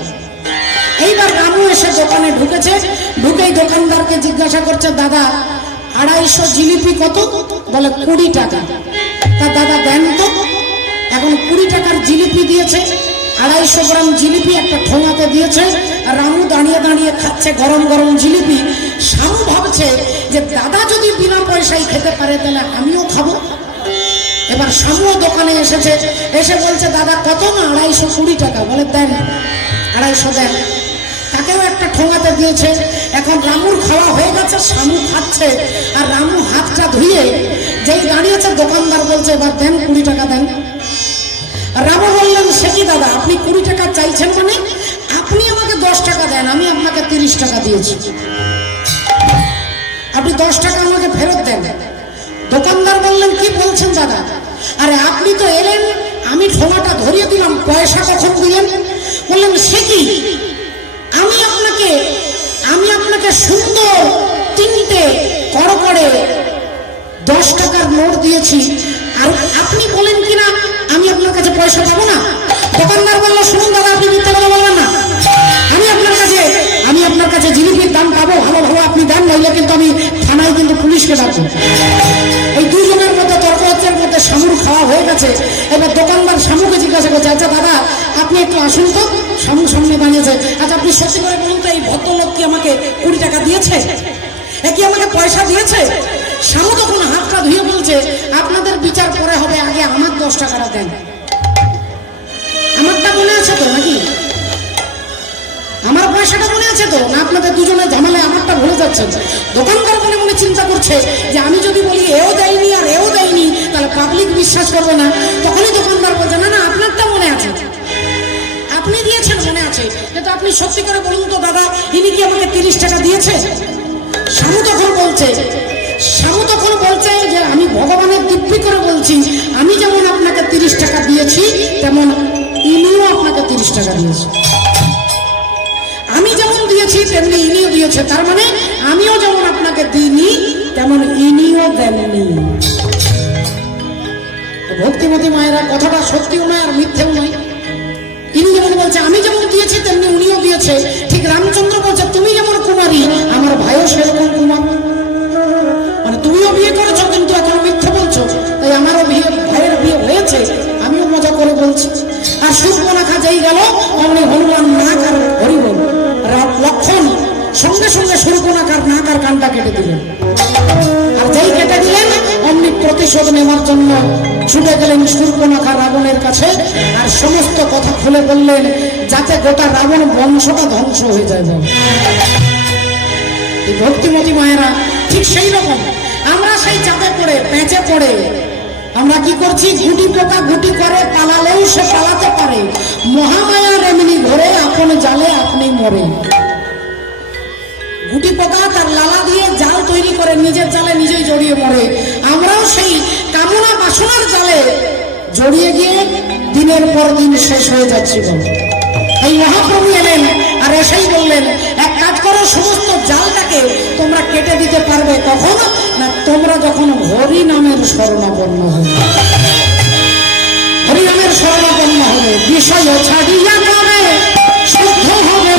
এইবার রামু এসে দোকানে ঢুকেছে, ঢুকেই দোকানদারকে জিজ্ঞাসা করছে, দাদা 250 জিলিপি কত? বলে 20 টাকা। তা দাদা দেন তো। এখন 20 টাকার জিলিপি দিয়েছে, 250 গ্রাম জিলিপি একটা ঠোঙাতে দিয়েছে। রামু দাঁড়িয়ে দাঁড়িয়ে খাচ্ছে গরম গরম জিলিপি। শামু ভাবছে যে দাদা যদি বিনা পয়সায় খেতে পারে তাহলে আমিও খাবো। এবার শামু দোকানে এসেছে, এসে বলছে, দাদা কত? না 220 টাকা। বলে দেন, 250 দেন। তাকেও একটা ঠোঙাতে দিয়েছে। এখন রামুর খাওয়া হয়ে গেছে, শামু খাচ্ছে। আর রামু হাতটা ধুয়ে যেই দাঁড়িয়েছে, দোকানদার বলছে, এবার দেন 20 টাকা দেন। রামু বললেন, সে কি দাদা আপনি 20 টাকা চাইছেন? মানে আপনি আমাকে 10 টাকা দেন, আমি আপনাকে 30 টাকা দিয়েছি, আপনি 10 টাকা আমাকে ফেরত দেন। দোকানদার বললেন, কি বলছেন দাদা? আরে আপনি তো এলেন, আমি ঠোঙাটা ধরিয়ে দিলাম, পয়সা কখন দিলেন? বললেন, সে কি, আমি আপনাকে সুন্দর 3টে করকরে 10 টাকার নোট দিয়েছি, আর আপনি বলেন কিনা আমি আপনার কাছে পয়সা পাবো না? দোকানদার বলল, শুনুন দাদা আপনি মিথ্যা কথা বলবেন না, আমি আপনার কাছে জিলিপির দাম পাবো, ভালো ভালো আপনি দেন, নইলে কিন্তু আমি থানায় কিন্তু পুলিশকে ডাকবো। এই দুজনের মধ্যে তর্ক হচ্ছে, মধ্যে শামুর খাওয়া হয়ে গেছে। এবার দোকানদার শামুকে জিজ্ঞাসা করছে, আচ্ছা দাদা আপনি একটু আসুন তো। শামু সামনে দাঁড়িয়েছে, আচ্ছা আপনি সত্যি করে বলুন তো, এই ভদ্রলোক কি আমাকে 20 টাকা দিয়েছে? এ কি আমাকে পয়সা দিয়েছে? শামু তখন হাতটা ধুয়ে বলছে, আপনাদের বিচার পরে হবে, আগে আমার 10 টাকাটা দেন। আমারটা মনে আছে তো নাকি? আমার পয়সাটা মনে আছে তো না? আপনাদের দুজনের ঝামেলায় আমারটা ভুলে যাচ্ছেন। দোকানদার মনে মনে চিন্তা করছে যে আমি যদি বলি এও দেয়নি আর এও দেয়নি তাহলে পাবলিক বিশ্বাস করবে না। তখনই দোকানদার বলছে, না না আপনারটা মনে আছে, আপনি দিয়েছেন মনে আছে, কিন্তু আপনি সত্যি করে বলুন তো দাদা, ইনি কি আমাকে 30 টাকা দিয়েছে? শামু তখন বলছে যে আমি ভগবানের দিব্যি করে বলছি, আমি যেমন আপনাকে 30 টাকা দিয়েছি তেমন ইনিও আপনাকে 30 টাকা দিয়েছে। আমি যেমন দিয়েছি তেমনি ইনিও দিয়েছে, তার মানে আমিও যেমন আপনাকে দিইনি তেমন ইনিও দেননি। ভক্তিমতী মায়েরা কথাটা সত্যিও নয় আর মিথ্যেও নয়। ইনি যেমন বলছে আমি যেমন দিয়েছি তেমনি উনিও দিয়েছে, ঠিক রামচন্দ্র বলছে তুমি যেমন কুমারী আমার ভাইও সেরকম কুমার। মানে তুমিও বিয়ে করেছো কিন্তু এখন মিথ্যে বলছো, তাই আমারও ভাইয়ের বিয়ে হয়েছে, আমিও মজা করে বলছি। আর সুর্পনখা যেই গেল অমনি হনুমান নাক আর হরিবল লক্ষণ সঙ্গে সঙ্গে সুর্পনখার নাক আর কানটা কেটে দিলেন। আর যেই কেটে দিলেন অমনি প্রতিশোধ নেওয়ার জন্য ছুটে গেলেন সুর্পনখা রাবণের কাছে, আর সমস্ত কথা খুলে বললেন যাতে গোটা রাবণ বংশটা ধ্বংস হয়ে যায়। ভক্তিমতী মায়েরা ঠিক সেই রকম আমরা সেই চাপে পড়ে পেঁচে পড়ে আমরা কি করছি, গুটি পোকা গুটি করে পালালেও সে পালাতে পারে, মহামায়ার এমনি ঘরে আপন জালে আপনি মরে। গুটি পোকা তার লালা দিয়ে জাল তৈরি করে নিজের জালে নিজেই জড়িয়ে মরে। আমরাও সেই কামনা বাসনার জালে জড়িয়ে গিয়ে দিনের পর দিন শেষ হয়ে যাচ্ছিল। এই মহাপ্রভু এলেন আর এসেই বললেন এক কাজ করো, সমস্ত জালটাকে তোমরা কেটে দিতে পারবে কখন না, তোমরা যখন হরি নামের শরণাপন্ন হবে। হরি নামের শরণাপন্ন হবে, বিষয় ছাড়িয়া যাবে, শুদ্ধ হবে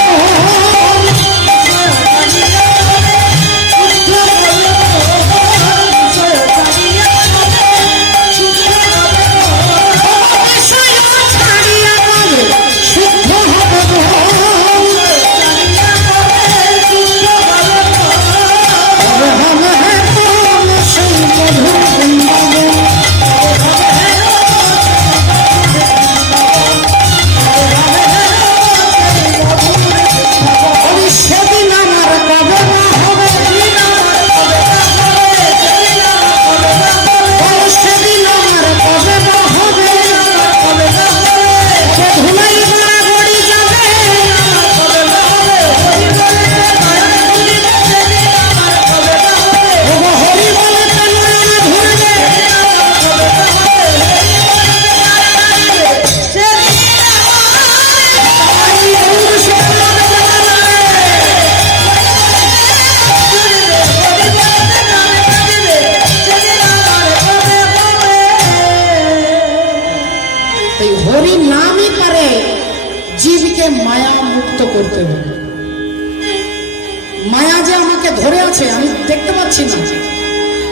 পাচ্ছি না,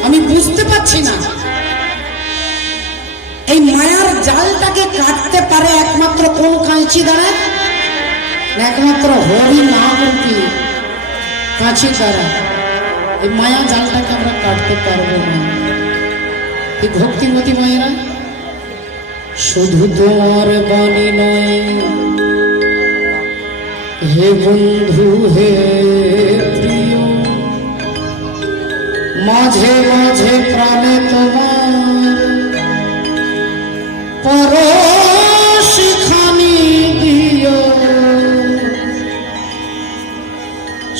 আমি বুঝতে পারছি না এই মায়ার জালটাকে কাটতে পারে একমাত্র কোন কাঁচি দ্বারা? একমাত্র হরি নামরূপী কাঁচি দ্বারা। এই মায়া জালটাকে আমরা কাটতে পারবো না। এই ভক্তিমতী মায়েরা, শুধু তোমার বাণী নয় হে বন্ধু হে প্রিয়, মাঝে মাঝে প্রাণে তোমার পরশখানি দিও।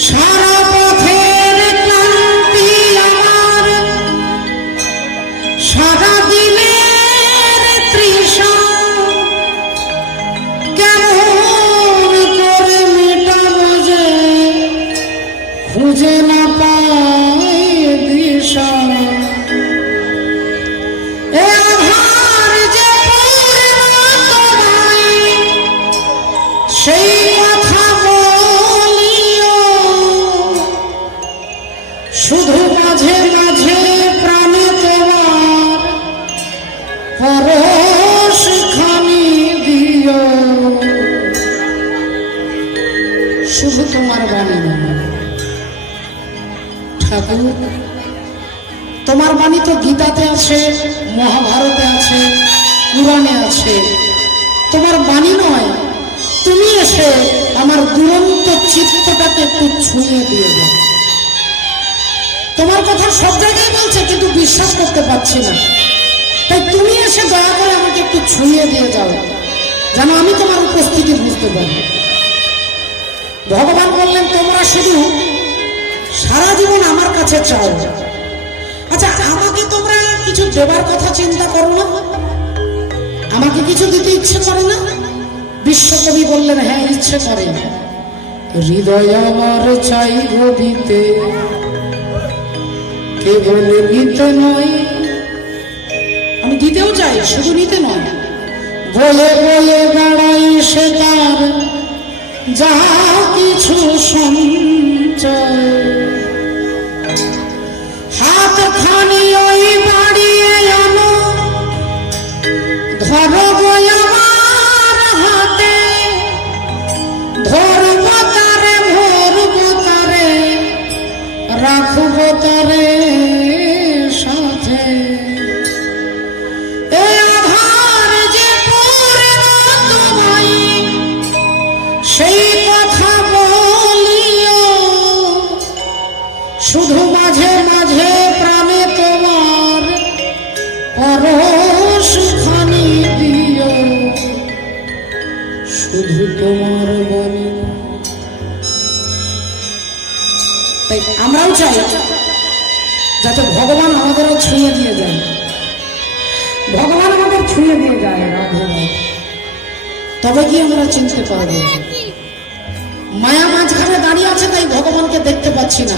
সারা পথের ক্লান্তি আমার, সারা দিনের তৃষা কেমন করে মেটাবো যে খুঁজে না পাই দিশা। এ আধার যে তোমায় সেই কথা বলিও, শুধু মাঝে মাঝে প্রাণে তোমার পরশখানি দিও। শুধু তোমার বাণী নয় ঠাকুর, তোমার বাণী তো গীতাতে আছে, মহাভারতে আছে, পুরাণে আছে। তোমার বাণী নয়, তুমি এসে আমার দুরন্ত চিত্তটাকে একটু ছুঁয়ে দিয়ে দাও। তোমার কথা সব জায়গায় বলছে কিন্তু বিশ্বাস করতে পারছি না, তাই তুমি এসে দয়া করে আমাকে একটু ছুঁয়ে দিয়ে যাও, যেন আমি তোমার উপস্থিতি বুঝতে পারি। ভগবান বললেন তোমরা শুধু সারা জীবন আমার কাছে চাও। আচ্ছা, আমাকে তোমরা কিছু দেবার কথা চিন্তা করো না? আমাকে কিছু দিতে ইচ্ছে করে না? বিশ্বকবি বললেন হ্যাঁ, ইচ্ছে করে। হৃদয় আমার চাই গো দিতে, কেবল নিতে নয়। আমি দিতেও চাই, শুধু নিতে নয়। বলে বলে বেড়াই সে তার যা কিছু সঞ্চয়, হাত খানি ওই বাড়িয়ে আনো, ধরো গো আমার হাতে, ধরবো তারে ভরবো তারে, রাখবো তারে সাথে। এই আধার যে পড়ে না তোমায় সেই কথা বলিও, শুধু মাঝে মাঝে প্রাণে তোমার পরশখানি দিও। শুধু তোমার বাণী। তাই আমরাও চাই যাতে ভগবান আমাদেরও ছুঁয়ে দিয়ে যায়, ভগবান আমাদের ছুঁয়ে দিয়ে যায় রাধে রাধে। তবে কি আমরা চিনতে পারবো? মায়া মাঝখানে দাঁড়িয়ে আছে, তাই ভগবানকে দেখতে পাচ্ছি না।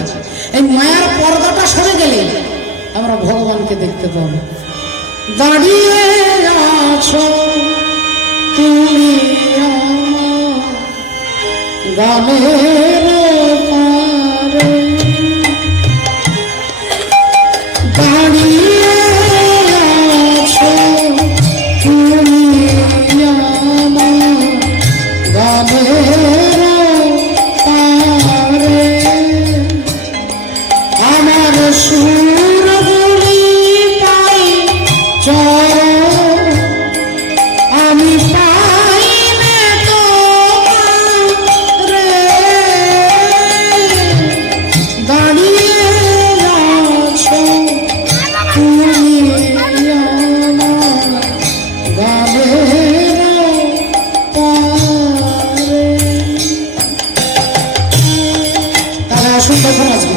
এই মায়ার পর্দাটা সরে গেলে আমরা ভগবানকে দেখতে পাবো। দাঁড়িয়ে আছো তুমি গানের পারে, দাঁড়িয়ে আছো তুমি গানের পারে। আমার সুরগুলি পাই আমি পাইলে তোমারে, দাঁড়িয়ে আছো তুমি আমার গানের পারে। তাহলে আসুন দেখুন, আজকে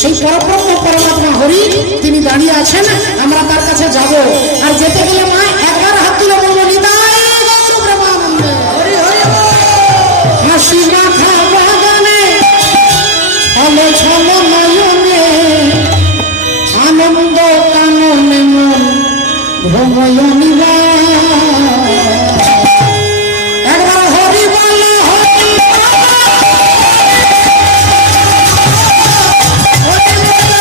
সেই পরব্রহ্ম পরমাত্মা হরি তিনি দাঁড়িয়ে আছেন, আমরা তার কাছে যাব। আর যেতে গেলে মা একবার হাত তুলে বলবো নিতাই গৌর প্রেমানন্দে। হাসি মাথা বাগানে ছলো ছলো নয়নে, আনন্দ কাননে মন ভ্রময় নিবাস। একবার হরি বল হরি বল, হরি বল।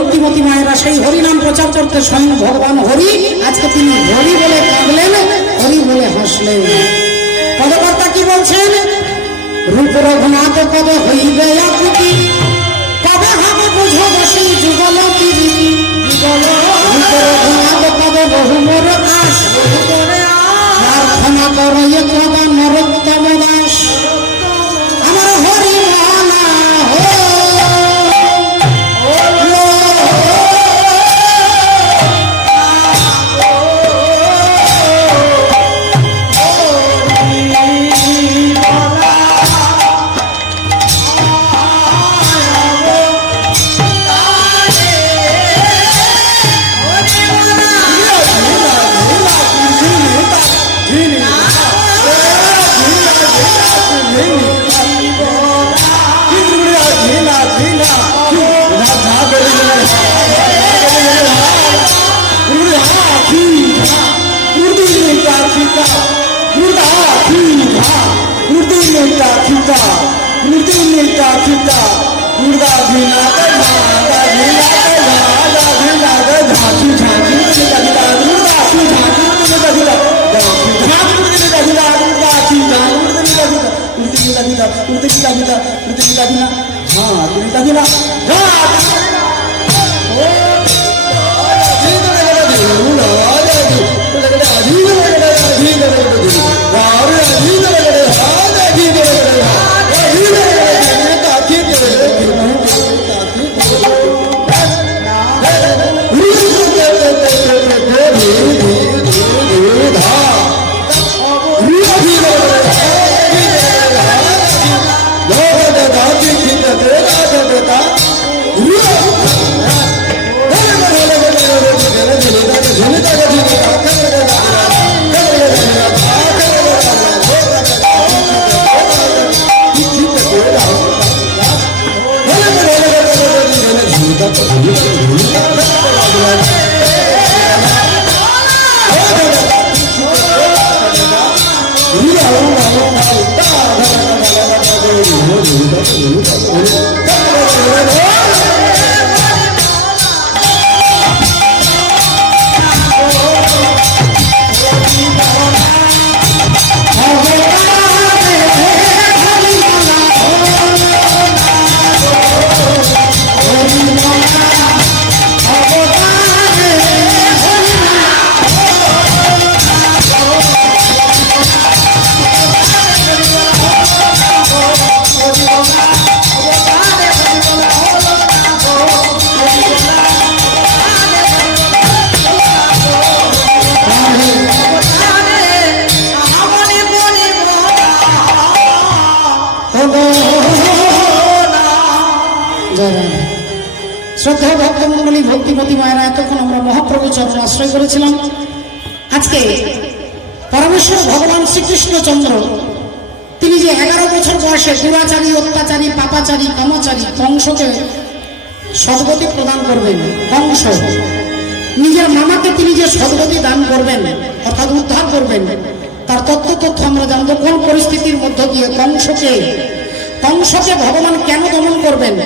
ভক্তিমতী মায়েরা সেই হরিনাম প্রচার করতে স্বয়ং ভগবান হরি আজকে তিনি হরি বলে কাঁদলেন, হরি বলে হাসলেন। পদকর্তা কি বলছেন? রূপ রঘুনাথ পদ হইবে আকুতি, কবে হবে বুঝো বসে যুগল তিরি। রূপ রঘুনাথ পদ বহু মোর আস, প্রার্থনা করো এ কদা নরোত্তম দাস। আমার হরি মালা হো শ্রদ্ধা ভক্তমণ্ডলী ভক্তিমতী মায়েরা এতক্ষণ আমরা মহাপ্রভু চরণ আশ্রয় করেছিলাম। আজকে পরমেশ্বর ভগবান শ্রীকৃষ্ণচন্দ্র তিনি যে 11 বছর বয়সে দুরাচারী, অত্যাচারী, পাপাচারী, কামাচারী কংসকে সদ্গতি প্রদান করবেন। কংস নিজের মামাকে তিনি যে সদ্গতি দান করবেন অর্থাৎ উদ্ধার করবেন, তার তথ্য আমরা জানবো। কোন পরিস্থিতির মধ্য দিয়ে কংসকে ভগবান কেন দমন করবেন,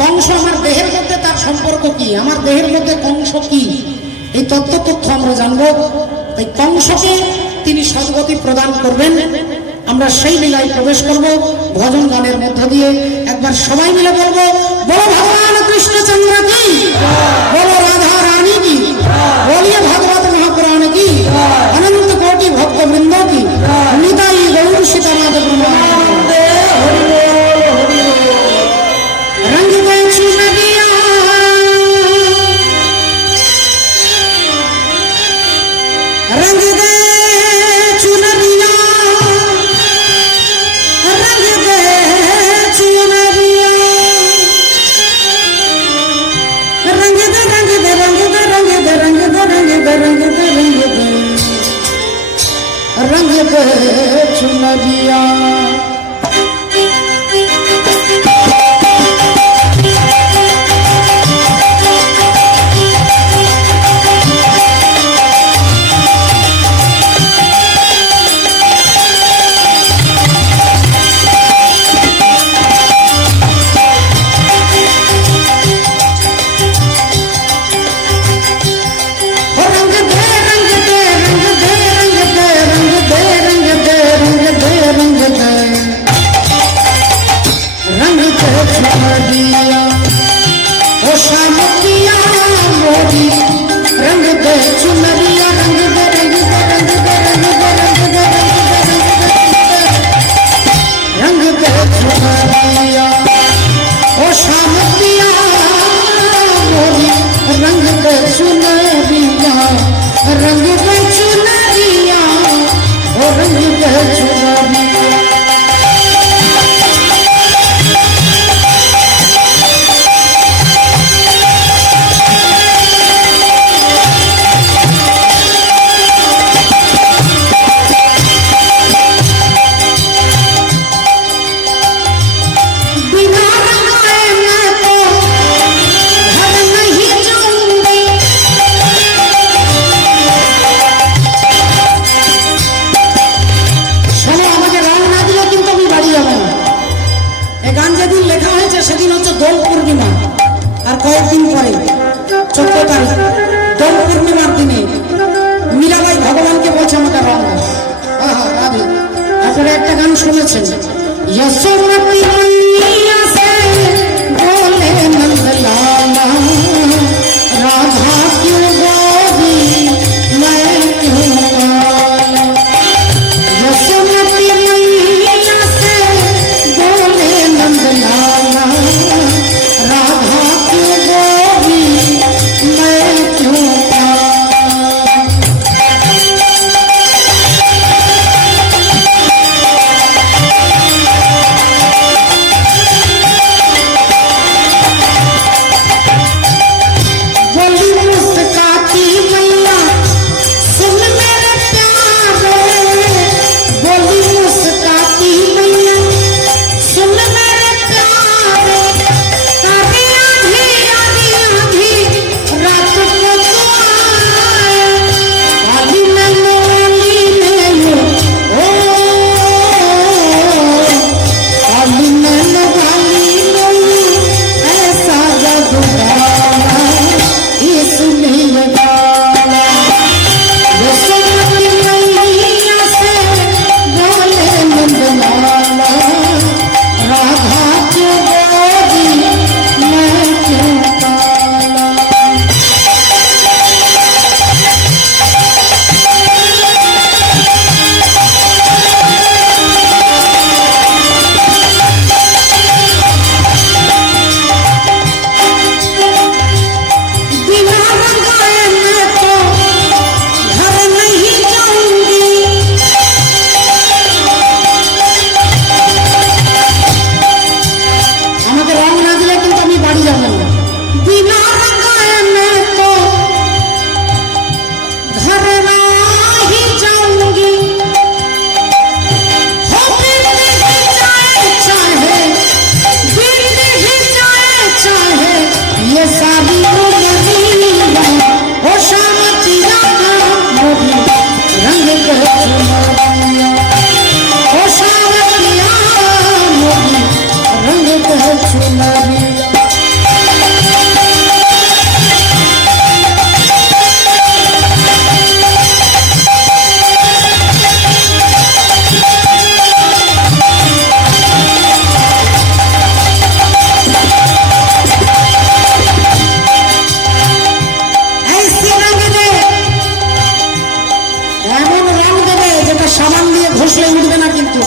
কংস আমার দেহের মধ্যে তার সম্পর্ক কি, আমার দেহের মধ্যে কংস কি, এই তথ্য আমরা জানবো। তাই কংসকে তিনি সদ্গতি প্রদান করবেন। আমরা সেই লীলায় প্রবেশ করব ভজন গানের মধ্য দিয়ে। একবার সবাই মিলে বলবো, বলো ভগবান কৃষ্ণচন্দ্র কি, বলো রাধা রানী কি, বলিয়ে ভাগবত মহাপুরাণ কি, অনন্ত কোটি ভক্ত বৃন্দ কি, নিতাই গৌর সীতানাথ ব্রহ্মানন্দ रंग दे चुनरिया, रंग दे चुनरिया, रंग दे चुनरिया, रंग दे रंग दे रंग दे रंग दे रंग दे रंग दे रंग दे रंग दे चुनरिया।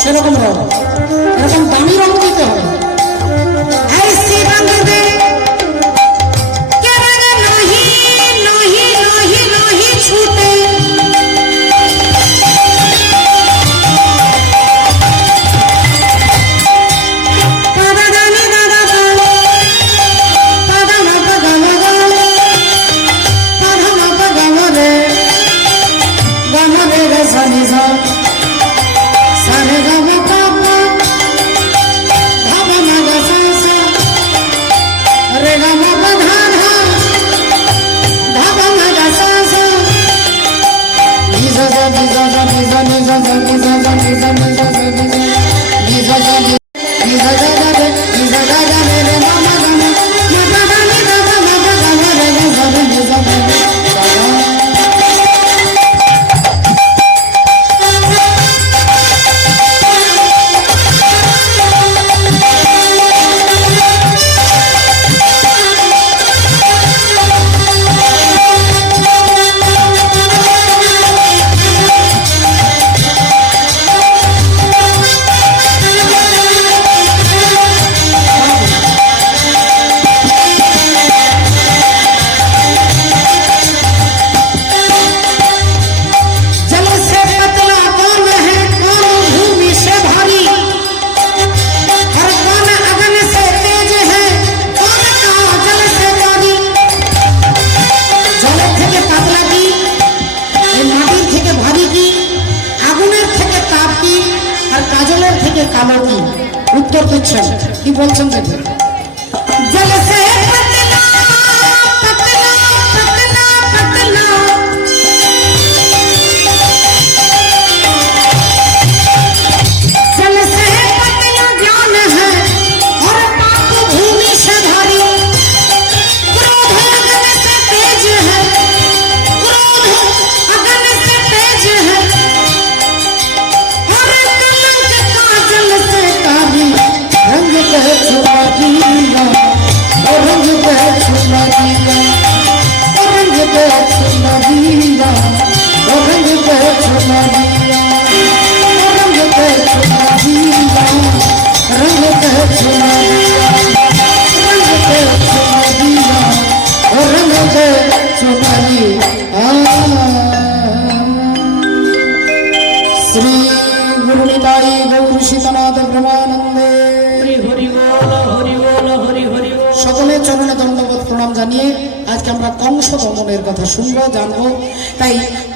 সেরকম রং, এরকম দামি রং দিতে হবে। ऐसी रंग दे के रंग नहीं नहीं नहीं नहीं छूटे दादा दानी दादा दादा ना पगम रे गम रे रे सनी सा सारे गम पापा धाम ना सा सा रे गम पधा धा धाम ना सा सा निजा जा निजा जा निजा निजा जा निजा जा निजा निजा जा निजा जा निजा जा रे निजा जा रे रे मामा गामा माता दानी दादा माता गम रे रे निजा जा निजा जा जल से पतला कौन है कौन भूमि से भारी हर कौन अगन से तेज है कौन का जल से जारी জলের থেকে পাতলা কি এই মাটির থেকে ভারী কি আগুনের থেকে তাপ কি আর কাজলের থেকে কালো কি উত্তর দিচ্ছেন কি বলছেন দেখুন। जल से पतला पतला पतला पतला जल से पतला ज्ञान है और पाप भूमि से भारी क्रोध अगन से तेज है क्रोध अगन से तेज है और कलंक का जल से कारी रंग पे छुड़ा दिया और रंग पे छुड़ा दिया और रंग पे छुड़ा दिया और रंग पे छुड़ा दिया और रंग पे छुड़ा दिया रंग पे छुड़ा दिया रंग पे छुड़ा दिया और रंग पे छुड़ा दिया। श्री गुरु निताई गौर शीतनाथ ब्रह्मानंदे সকলের চরণে দণ্ডবোধ প্রণাম জানিয়ে আজকে আমরা কংস দমনের কথা শুনবো জানবো। তাই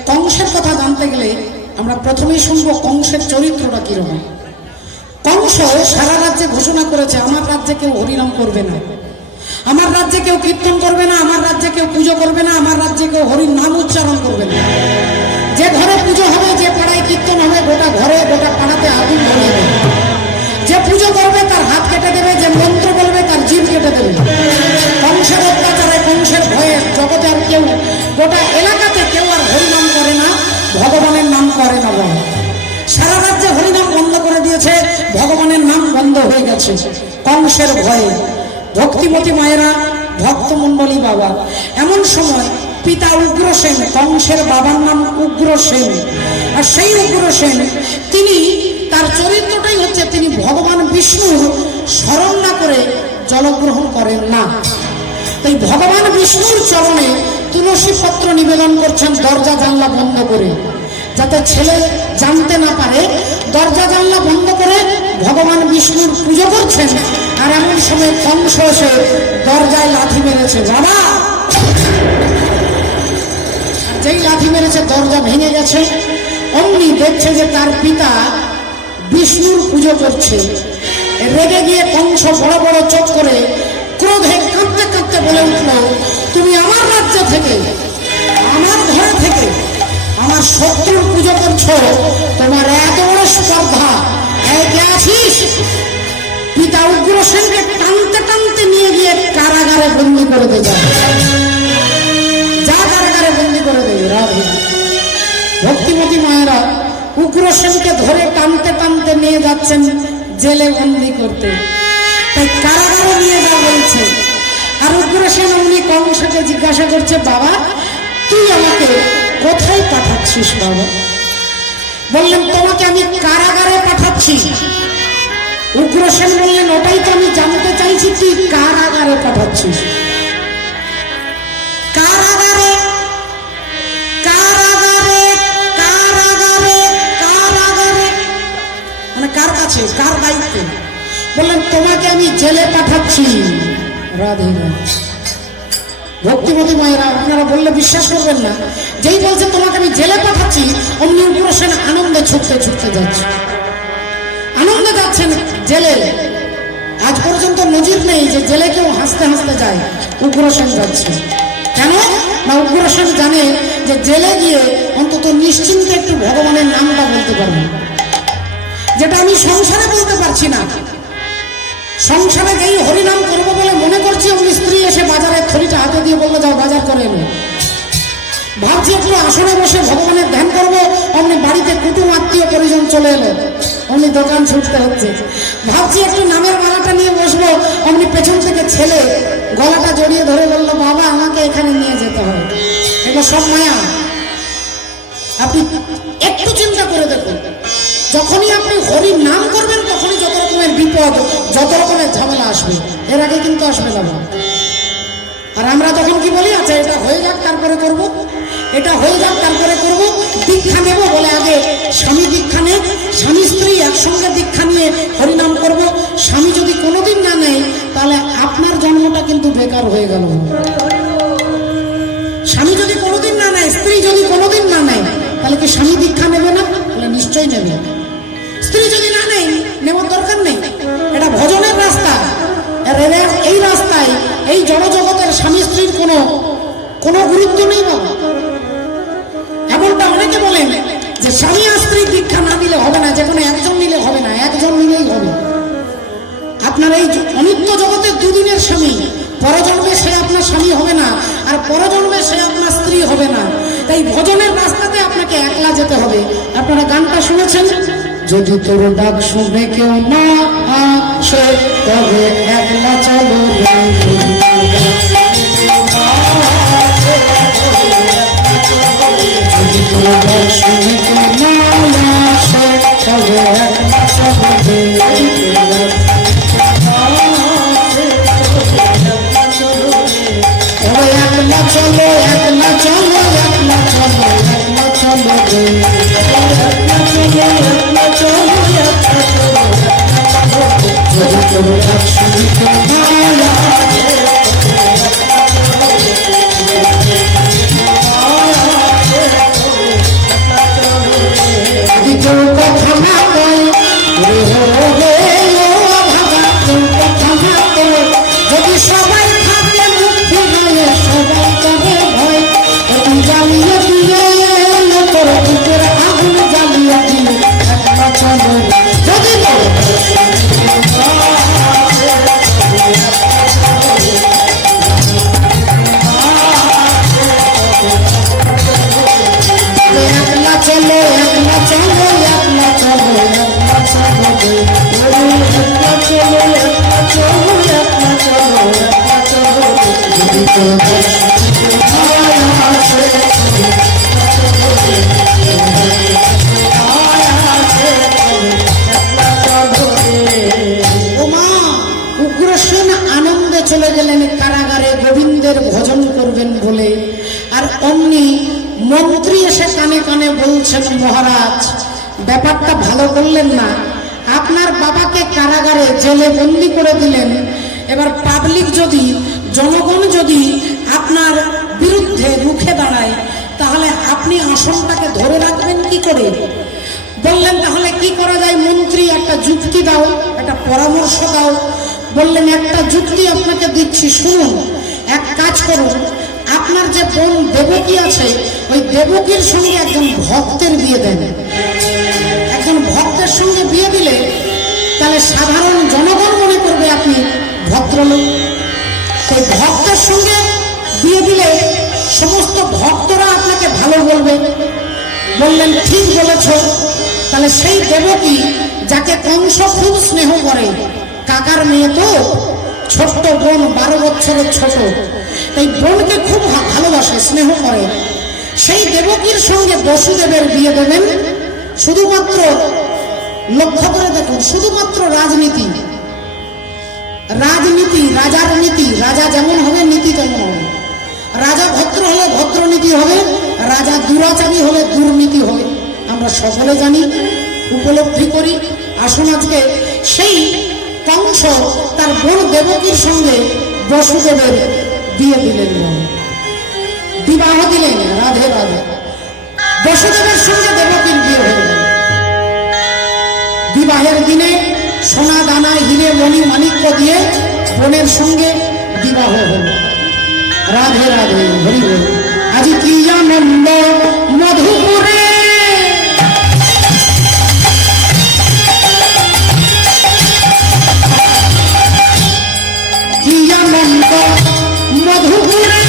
কংসের কথা জানতে গেলে আমরা প্রথমেই শুনবো কংসের চরিত্রটা কিরকম। কংস সারা রাজ্যে ঘোষণা করেছে আমার রাজ্যে কেউ হরিনাম করবে না, আমার রাজ্যে কেউ কীর্তন করবে না, আমার রাজ্যে কেউ পুজো করবে না, আমার রাজ্যে কেউ হরির নাম উচ্চারণ করবে না। যে ঘরে পুজো হবে যে পাড়ায় কীর্তন হবে গোটা ঘরে গোটা পাড়াতে আগুন ধরিয়ে দেবে। যে পুজো করবে তার হাত কেটে দেবে, যে মন্ত্র বলবে তার জিভ কেটে দেবে। কংসের অত্যাচারে কংসের ভয়ে জগতে আর কেউ গোটা এলাকাতে কেউ আর হরিনাম করে না, ভগবানের নাম করে না বলে। সারা রাজ্যে হরিনাম বন্ধ করে দিয়েছে, ভগবানের নাম বন্ধ হয়ে গেছে কংসের ভয়ে। ভক্তিমতী মায়েরা, ভক্তমণ্ডলী বাবা, এমন সময় পিতা উগ্রসেন, কংসের বাবার নাম উগ্রসেন, আর সেই উগ্রসেন তিনি তার চরিত্রটাই হচ্ছে তিনি ভগবান বিষ্ণুর স্মরণ না করে জলগ্রহণ করেন না। তাই ভগবান বিষ্ণুর চরণে তুলসী পত্র নিবেদন করছেন দরজা জানলা বন্ধ করে, যাতে ছেলে জানতে না পারে। দরজা জানলা বন্ধ করে ভগবান বিষ্ণুর পুজো করছেন, আর এমন সময় কংস এসে দরজায় লাথি মেরেছে বাবা। যেই লাথি মেরেছে দরজা ভেঙে গেছে। অমনি দেখছে যে তার পিতা বিষ্ণুর পুজো করছে। রেগে গিয়ে কংস বড় বড় চোখ করে ক্রোধে কাঁপতে কাঁপতে বলে উঠল, তুমি আমার রাজ্য থেকে আমার ঘর থেকে আমার শত্রুর পুজো করছো, তোমার এত বড় স্পর্ধা, কে আছিস? পিতা উগ্রসেনকে টানতে টানতে নিয়ে গিয়ে কারাগারে বন্দি করে দেবে। যা কারাগারে বন্দি করে দেবে। রাধে ভক্তিমতী মায়েরা উগ্রসেনকে ধরে টানতে টানতে নিয়ে যাচ্ছেন জেলে বন্দি করতে। তাই কারাগারে নিয়ে যা বলছে। আর উগ্রসেন উনি কংসকে জিজ্ঞাসা করছে, বাবা তুই আমাকে কোথায় পাঠাচ্ছিস বাবা? বললেন তোমাকে আমি কারাগারে পাঠাচ্ছি। উগ্রসেন বললেন ওটাই তো আমি জানতে চাইছি, তুই কারাগারে পাঠাচ্ছিস? কারাগারে কারাগারে কারাগারে কারাগারে মানে কার কাছে, কার দায়িত্বে? বললেন তোমাকে আমি জেলে পাঠাচ্ছি। রাধে রাধে। ভক্তিমতী মায়েরা, আপনারা বললে বিশ্বাস করবেন না, যেই বলছে তোমাকে আমি জেলে পাঠাচ্ছি, অমনি উগ্রসেন আনন্দে ছুটতে ছুটতে যাচ্ছে, আনন্দে যাচ্ছেন জেলে। আজ পর্যন্ত নজির নেই যে জেলে কেউ হাসতে হাসতে যায়, উগ্রসেন যাচ্ছে। কেন না, উগ্রসেন জানে যে জেলে গিয়ে অন্তত নিশ্চিন্তে একটু ভগবানের নামটা বলতে পারবো, যেটা আমি সংসারে বলতে পারছি না। সংসারে যেই হরিনাম করবো বলে মনে করছি, অমনি স্ত্রী এসে বাজারে থলিটা হাতে দিয়ে বললো যাও বাজার করে এলো। ভাবছি একটু আসনে বসে ভগবানের ধ্যান করবো, অমনি বাড়িতে কুটুম আত্মীয় পরিজন চলে এলো, অমনি দোকান ছুটতে হচ্ছে। ভাবছি একটু নামের মালাটা নিয়ে বসবো, অমনি পেছন থেকে ছেলে গলাটা জড়িয়ে ধরে বললো বাবা আমাকে এখানে নিয়ে যেতে হবে। এটা সব মায়া। আপনি একটু চিন্তা করে দেখুন, যখনই আপনি হরির নাম করবেন তখনই যত রকমের বিপদ, যত রকমের ঝামেলা আসবে, এর আগে কিন্তু আসবে না। আর আমরা তখন কি বলি, আচ্ছা এটা হয়ে যাক তারপরে করব, এটা হয়ে যাক তারপরে করব, দীক্ষা নেব বলে আগে স্বামী দীক্ষা নেই, স্বামী স্ত্রী একসঙ্গে দীক্ষা নিয়ে হরিনাম করব। স্বামী যদি কোনোদিন না নেয় তাহলে আপনার জন্মটা কিন্তু বেকার হয়ে গেল। স্বামী যদি কোনোদিন না নেয়, স্ত্রী যদি কোনোদিন না নেয়, তাহলে কি স্বামী দীক্ষা নেবে না? বলে নিশ্চয়ই নেবে। স্ত্রী যদি না নেয়, নেওয়ার দরকার নেই, এটা ভজনের রাস্তা। এই রাস্তায় এই জড়জগতের স্বামী স্ত্রীর কোনো গুরুত্ব নেই বাবা। এমনটা অনেকে বলেন যে স্বামী আর স্ত্রী দীক্ষা না দিলে হবে না, যে কোনো একজন নিলে হবে না, একজন নিলেই হবে। আপনার এই অনিত্য জগতের দুদিনের স্বামী, পরজন্মে সে আপনার স্বামী হবে না, আর পরজন্মে সে আপনার স্ত্রী হবে না। তাই ভজনের রাস্তাতে আপনাকে একলা যেতে হবে। আপনারা গানটা শুনেছেন, যদি তোর ডাক শুনে কেউ না আসে তবে একলা চলো রে। যদি তোর ডাক শুনে কেউ না আসে তবে একলা চলো রে। একলা চলো, একলা চলো, একলা চলো, একলা চলো রে। একলা চলো, একলা চলো, একলা চলো, যদি তোর ডাক শুনে কেউ না আসে। যদি কেউ কথা না কয় রে রে ও ভাবা, কেউ কথা না কয়, যদি সবাই থাকে মুক্তি হয়ে সবাই করে ভয়, তুমি জ্বালিয়ে দিয়ে তোর বুকের আগুন জ্বালিয়ে দিয়ে একলা চলো। যদি একলা চলো, একলা চলো, একলা চলো, একলা চলো, একলা চলো, একলা চলো, একলা চলো, একলা চলো, যদি তোর উগ্রসেন আনন্দে চলে গেলেন কারাগারে গোবিন্দের ভজন করবেন বলে। আর অমনি মন্ত্রী এসে কানে কানে বলছেন, মহারাজ ব্যাপারটা ভালো করলেন না, আপনার বাবাকে কারাগারে জেলে বন্দি করে দিলেন। এবার পাবলিক যদি, জনগণ যদি আপনার বিরুদ্ধে রুখে দাঁড়ায়, তাহলে আপনি আসনটাকে ধরে রাখবেন কি করে? বললেন তাহলে কি করা যায় মন্ত্রী, একটা যুক্তি দাও, একটা পরামর্শ দাও। বললেন একটা যুক্তি আপনাকে দিচ্ছি, শুনুন। এক কাজ করুন, আপনার যে বোন দেবকী আছে, ওই দেবকীর সঙ্গে একজন ভক্তের বিয়ে দেন। একজন ভক্তের সঙ্গে বিয়ে দিলে তাহলে সাধারণ জনগণ মনে করবে আপনি ভদ্রলোক। ওই ভক্তের সঙ্গে বিয়ে দিলে সমস্ত ভক্তরা আপনাকে ভালো বলবে। বললেন ঠিক বলেছ। তাহলে সেই দেবকী যাকে কংস খুব স্নেহ করে, কাকার মেয়ে তো, ছোট্ট বোন, 12 বছরের ছোট, এই বোনকে খুব ভালোবাসে, স্নেহ করে, সেই দেবকীর সঙ্গে বসুদেবের বিয়ে দেবেন। শুধুমাত্র লক্ষ্য করে দেখুন, শুধুমাত্র রাজনীতি, রাজার নীতি, রাজা যেমন হবে নীতি তেমন হবে। রাজা ভদ্র হলে ভদ্র নীতি হবে, রাজা দুরাচারী হলে দুর্নীতি হবে। আমরা সকলে জানি, উপলব্ধি করি। আসুন আজকে সেই কংস তার বোন দেবকীর সঙ্গে বসুদেবের বিয়ে দিলেন, বিবাহ দিলেন। রাধে রাধে। বসুদেবের সঙ্গে দেবকীর বিয়ে হয়ে গেল। বিবাহের দিনে সোনা দানা হিরে মণি মাণিক্য দিয়ে বোনের সঙ্গে বিবাহ হল। রাধে রাধে, হরি বল। আজ কি আনন্দ মধুপুরে, কি আনন্দ মধুপুরে,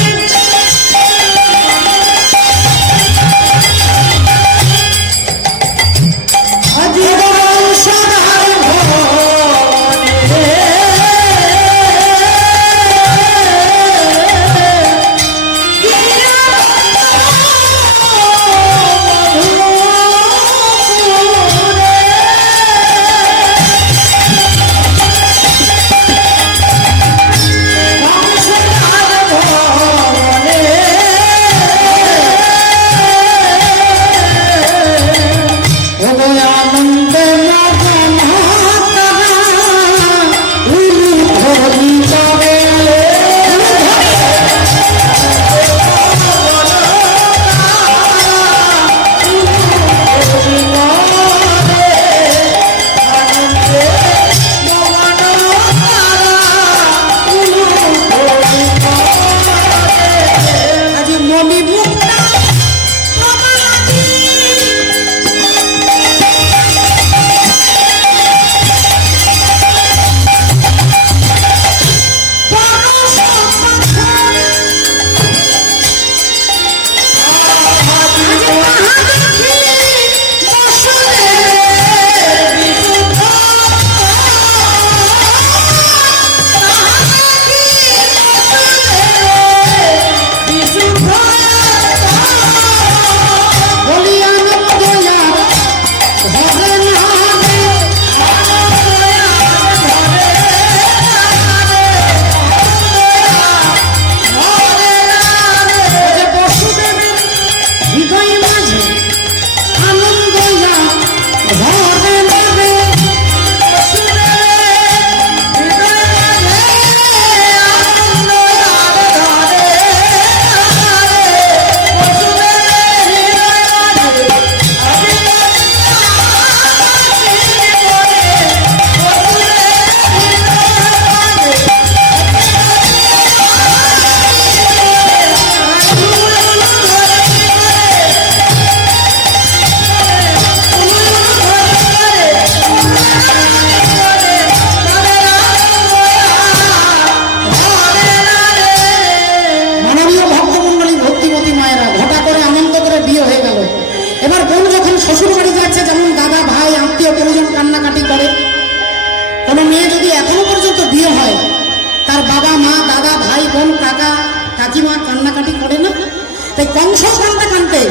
কংস কানতে কানতে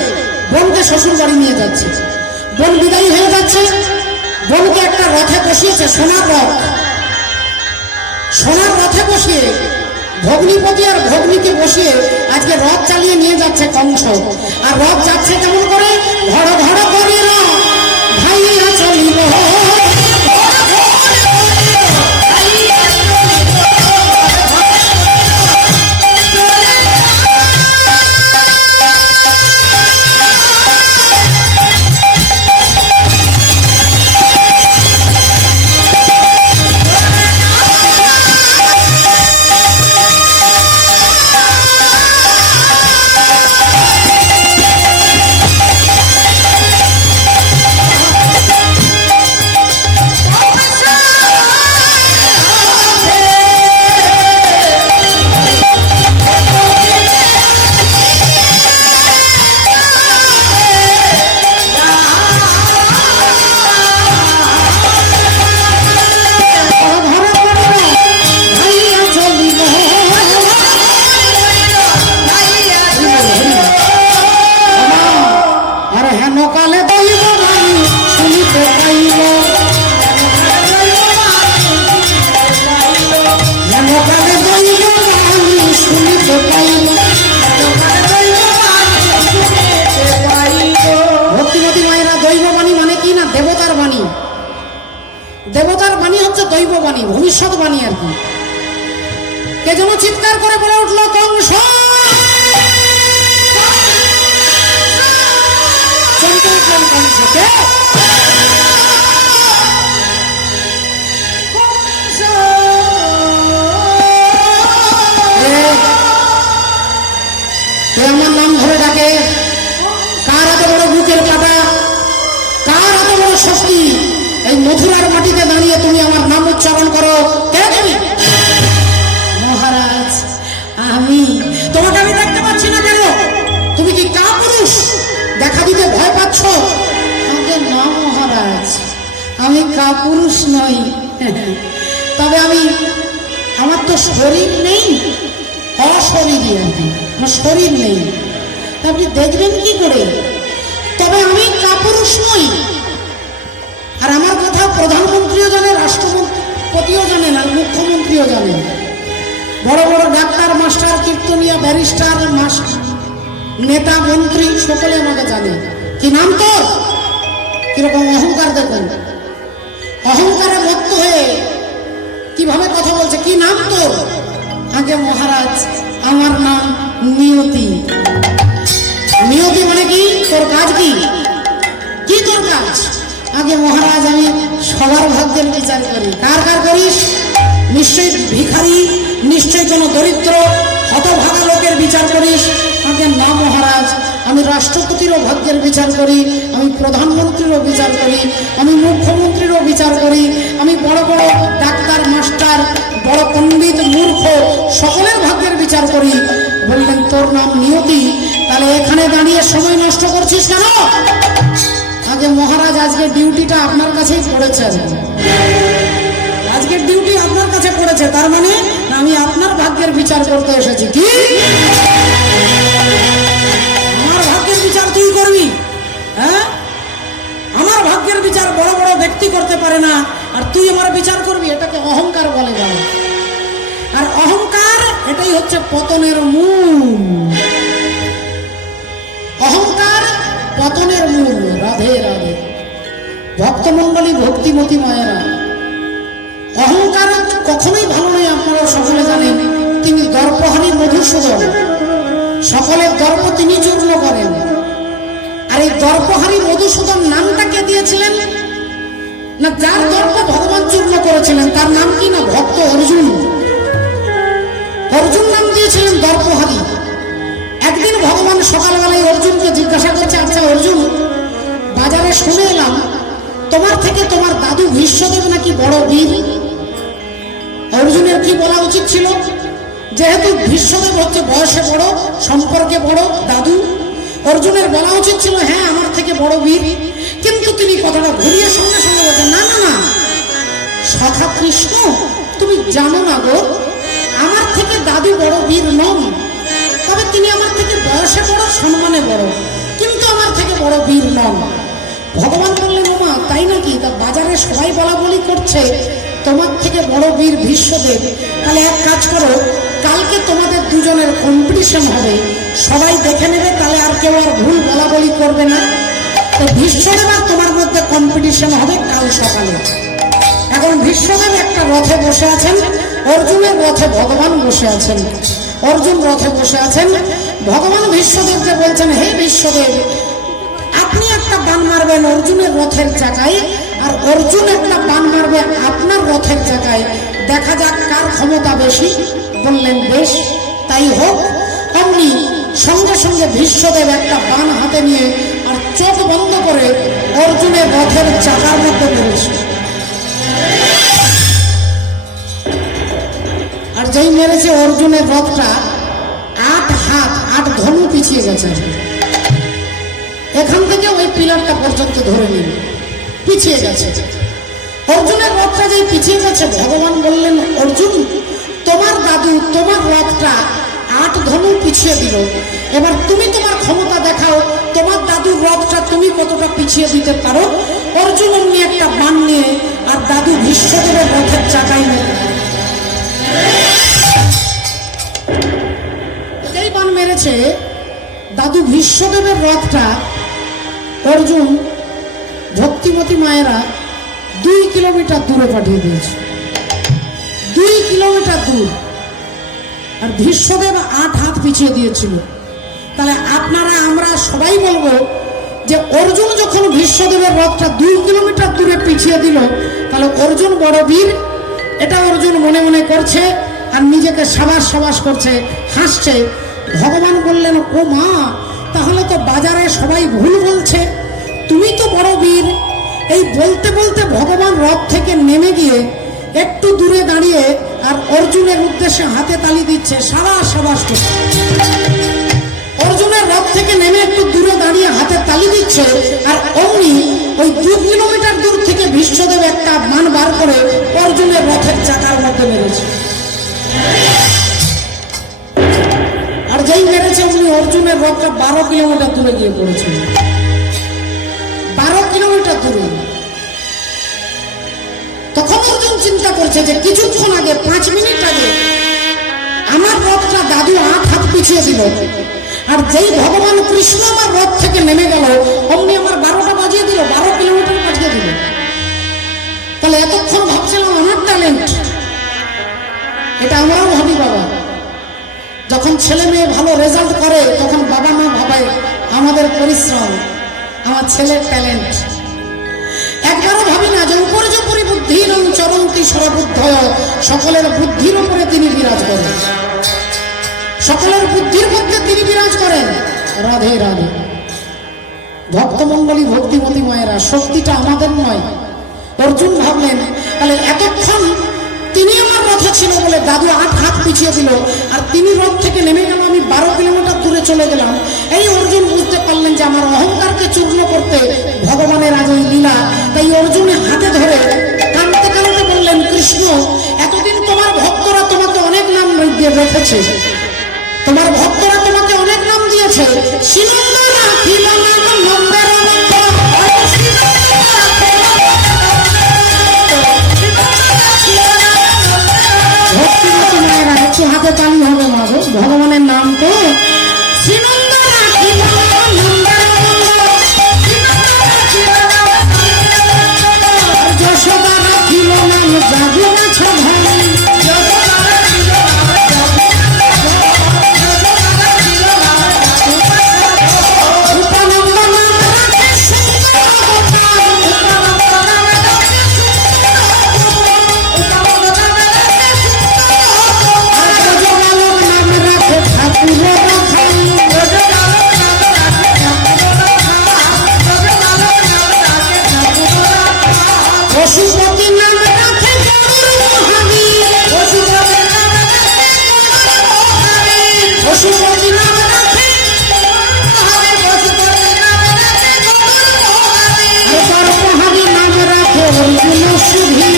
বোনকে শ্বশুর বাড়ি নিয়ে যাচ্ছে। বোন বিদায়ী হয়ে যাচ্ছে। বোনকে একটা রথে বসিয়েছে, সোনার রথ। সোনার রথে বসিয়ে ভগ্নিপতি আর ভগ্নিকে বসিয়ে আজকে রথ চালিয়ে নিয়ে যাচ্ছে কংস। আর রথ যাচ্ছে কেমন করে? ঘড় ঘড় করিল ভাইয়া চলিল, কালে দইব শুনিতে পাইল যেন কালে দৈব বাণী শুনিতে পাইল। ভক্তিমতী মায়েরা, দৈববাণী মানে কি না দেবতার বাণী। দেবতার বাণী হচ্ছে দৈববাণী, ভবিষ্যৎ বাণী আর কি। কে যেন চিৎকার করে বলে উঠলো কংস, চমকে উঠলেন কংস। কে? আমার নাম ধরে ডাকে? কার এত বড় বুকের কাটা, কার এত বড় শক্তি? এই মথুরার মাটিতে দাঁড়িয়ে তুমি আমার নাম উচ্চারণ করো। কে তুমি? মহারাজ আমি। তোমাকে আমি দেখতে পাচ্ছি না কেন? তুমি কি কাপুরুষ? দেখা দিতে ভয় পাচ্ছ? আমাকে না মহারাজ, আমি কাপুরুষ নই। তবে আমার তো শরীর নেই, অশরীরী আর কি, আমার শরীর নেই। আপনি দেখবেন কি করে? তবে আমি কাপুরুষ নই। আর আমার কথা প্রধানমন্ত্রীও জানে, রাষ্ট্রপতিও জানেন, আর মুখ্যমন্ত্রীও জানেন। বড় বড় ডাক্তার, মাস্টার, কীর্তনিয়া, ব্যারিস্টার, নেতা, মন্ত্রী সকলে আমাকে জানে। কি নাম তোর? কিরকম অহংকার দেখুন, অহংকারে মত্ত হয়ে কিভাবে কথা বলছে। কি নাম তোর? আগে মহারাজ আমার নাম নিয়তি। নিয়তি মানে কি? তোর কাজ কি? কি তোর কাজ? আগে মহারাজ আমি সবার ভাগ্যের বিচার করি। কার কার করিস? নিশ্চয়ই ভিখারি, নিশ্চয়ই কোনো দরিদ্র হতভাগা লোকের বিচার করিস। আগে না মহারাজ, আমি রাষ্ট্রপতিরও ভাগ্যের বিচার করি, আমি প্রধানমন্ত্রীরও বিচার করি, আমি মুখ্যমন্ত্রীরও বিচার করি, আমি বড় বড় ডাক্তার, মাস্টার, বড় পণ্ডিত, মূর্খ সকলের ভাগ্যের বিচার করি। বললেন তোর নাম নিয়তি, তাহলে এখানে দাঁড়িয়ে সময় নষ্ট করছিস কেন? আগে মহারাজ আজকের ডিউটিটা আপনার কাছেই পড়েছে। আজকের ডিউটি আপনার কাছে পড়েছে, তার মানে আমি আপনার ভাগ্যের বিচার করতে এসেছি। কি আমার ভাগ্যের বিচার তুই করবি? হ্যাঁ, আমার ভাগ্যের বিচার বড় বড় ব্যক্তি করতে পারে না, আর তুই আমার বিচার করবি? এটাকে অহংকার বলে যাবে। আর অহংকার এটাই হচ্ছে পতনের মূল। অহংকার পতনের মূল। রাধে রাধে ভক্তমণ্ডলী, ভক্তিমতী মায়েরা, অহংকার কখনোই ভালো নয়। আপনারা সকলে জানেন তিনি দর্পহারী মধুসূদন, সকলের দর্প তিনি চূর্ণ করেন। আর এই দর্পহারী মধুসূদন নামটা কে দিয়েছিলেন? না, যার দর্প ভগবান চূর্ণ করেছিলেন তার নাম কি না? ভক্ত অর্জুন। অর্জুন নাম দিয়েছিলেন দর্পহারী। একদিন ভগবান সকালবেলায় অর্জুনকে জিজ্ঞাসা করছে, আচ্ছা অর্জুন, বাজারে শুনে এলাম তোমার থেকে তোমার দাদু ভীষ্মদেব নাকি বড় বীর। অর্জুনের কি বলা উচিত ছিল? যেহেতু ভীষ্মদেব হচ্ছে বয়সে বড়, সম্পর্কে বড় দাদু, অর্জুনের বলা উচিত ছিল হ্যাঁ আমার থেকে বড় বীর। কিন্তু তিনি কথাটা ঘুরিয়ে সঙ্গে সঙ্গে বলছেন, না না না সখা কৃষ্ণ, তুমি জানো না গো, আমার থেকে দাদু বড় বীর নন। তবে তিনি আমার থেকে বয়সে বড়, সম্মানে বড়, কিন্তু আমার থেকে বড় বীর নন। ভগবান বললেন, ওমা তাই নাকি? তা বাজারে সবাই বলা বলি করছে তোমার থেকে বড় বীর ভীষ্মদেব। তাহলে এক কাজ করো, কালকে তোমাদের দুজনের কম্পিটিশন হবে, সবাই দেখে নেবে, তাহলে আর কেউ আর ভুল বলা বলি করবে না। তো ভীষ্মদেব আর তোমার মধ্যে কম্পিটিশন হবে কাল সকালে। এখন ভীষ্মদেব একটা রথে বসে আছেন, অর্জুনের রথে ভগবান বসে আছেন। অর্জুন রথে বসে আছেন, ভগবান ভীষ্মদেবকে বলছেন, হে ভীষ্মদেব, আপনি একটা বান মারবেন অর্জুনের রথের জায়গায়, আর অর্জুন একটা বান মারবে আপনার রথের জায়গায়, দেখা যাক কার ক্ষমতা বেশি। বললেন বেশ, তাই হোক। অমনি সঙ্গে সঙ্গে ভীষ্মদেব একটা বান হাতে নিয়ে আর চোখ বন্ধ করে অর্জুনের রথের চাকার মধ্যে মেরেছে। আর যেই মেরেছে অর্জুনের রথটা 8 হাত 8 ধনু পিছিয়ে গেছে। এখান থেকে ওই পিলারটা পর্যন্ত ধরে নিন, পিছিয়ে গেছে। অর্জুনের রথটা যেই পিছিয়ে গেছে, ভগবান বললেন, অর্জুন তোমার দাদু তোমার রথটা 8 ধনু পিছিয়ে দিল। এবার তুমি তোমার ক্ষমতা দেখাও, তোমার দাদুর রথটা তুমি কতটা পিছিয়ে দিতে পারো। অর্জুন অমনি একটা বাণ নিয়ে আর দাদু ভীষ্মদেবের রথের চাকায় মেরে এই বাণ মেরেছে, দাদু ভীষ্মদেবের রথটা অর্জুন ভক্তিমতী মায়েরা 2 কিলোমিটার দূরে পাঠিয়ে দিয়েছে। 2 কিলোমিটার দূর, আর ভীষ্মদেব 8 হাত পিছিয়ে দিয়েছিল। তাহলে আপনারা আমরা সবাই বলবো যে অর্জুন যখন ভীষ্মদেবের রথটা 2 কিলোমিটার দূরে পিছিয়ে দিল, তাহলে অর্জুন বড় বীর। এটা অর্জুন মনে মনে করছে আর নিজেকে সাবাস সাবাস করছে, হাসছে। ভগবান বললেন, ও মা, তাহলে তো বাজারে সবাই ভুল বলছে, তুমি তো বড় বীর। এই বলতে বলতে ভগবান রথ থেকে নেমে গিয়ে একটু দূরে দাঁড়িয়ে আর অর্জুনের উদ্দেশ্যে হাতে তালি দিচ্ছে, সাবাস সাবাস করছে। অর্জুনের রথ থেকে নেমে একটু দূরে দাঁড়িয়ে হাতে তালি দিচ্ছে, আর অমনি ওই 2 কিলোমিটার দূর থেকে ভীষ্মদেব একটা বাণ বার করে অর্জুনের রথের চাকার মধ্যে মেরেছে। আর যেই মেরেছে উনি অর্জুনের রথটা 12 কিলোমিটার দূরে গিয়ে পড়েছিল। 12 কিলোমিটার দূরে। তখন অর্জুন চিন্তা করছে যে কিছুক্ষণ আগে, 5 মিনিট আগে আমার রথটা দাদু 8 হাত পিছিয়ে দিল, আর যেই ভগবান কৃষ্ণ আমার রথ থেকে নেমে গেল অমনি আমার 12টা বাজিয়ে দিল, 12 কিলোমিটার পাঠিয়ে দিল। তাহলে এতক্ষণ ভাবছিলাম আমার ট্যালেন্ট, এটা আমরাও ভাবি বাবা। যখন ছেলে মেয়ে ভালো রেজাল্ট করে তখন বাবা মা ভাবে আমাদের পরিশ্রম, আমার ছেলের ট্যালেন্ট। একবারও ভাবি না যে উপর্যুপরি বুদ্ধির চরন্তি সর্ববুদ্ধয়, সকলের বুদ্ধির উপরে তিনি বিরাজ করেন, সকলের বুদ্ধির মধ্যে তিনি বিরাজ করেন। রাধে রাধে। ভক্তমঙ্গলী ভক্তিমতী মায়েরা, শক্তিটা আমাদের নয়। অর্জুন ভাবলেন তাহলে এতক্ষণ তিনি আমার রথে ছিল বলে দাদু 8 হাত পিছিয়ে দিল, আর তিনি রথ থেকে নেমে গেল, আমি 12 কিলোমিটার দূরে চলে গেলাম। এই অর্জুন বুঝতে পারলেন যে আমার অহংকারকে চূর্ণ করতে ভগবানের আজ এই লীলা। তাই অর্জুনের হাতে ধরে কাঁদতে কাঁদতে বললেন, কৃষ্ণ, এতদিন তোমার ভক্তরা তোমাকে অনেক নাম দিয়ে রেখেছে, তোমার ভক্তরা তোমাকে অনেক নাম দিয়েছে। ভক্তিমতী মায়েরা একটু হাতে তালি হবে মা গো, ভগবানের নাম তো। যশোদা রাখিল নাম জাদু গাছা ভাই, পশুপতি নাম রাখে পশুপতি নাম রাখে গর্ভহারি নাম রাখে অর্জুন সুধীর।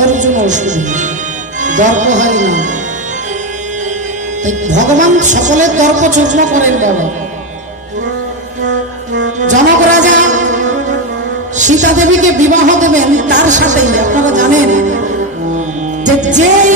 অর্জুন সুধীর গর্ভহারি নাম। ভগবান সকলের তর্ক চূর্ণ করেন বাবা। জনক রাজা সীতা দেবীকে বিবাহ দেবেন, তার সাথেই আপনারা জানেন যে যেই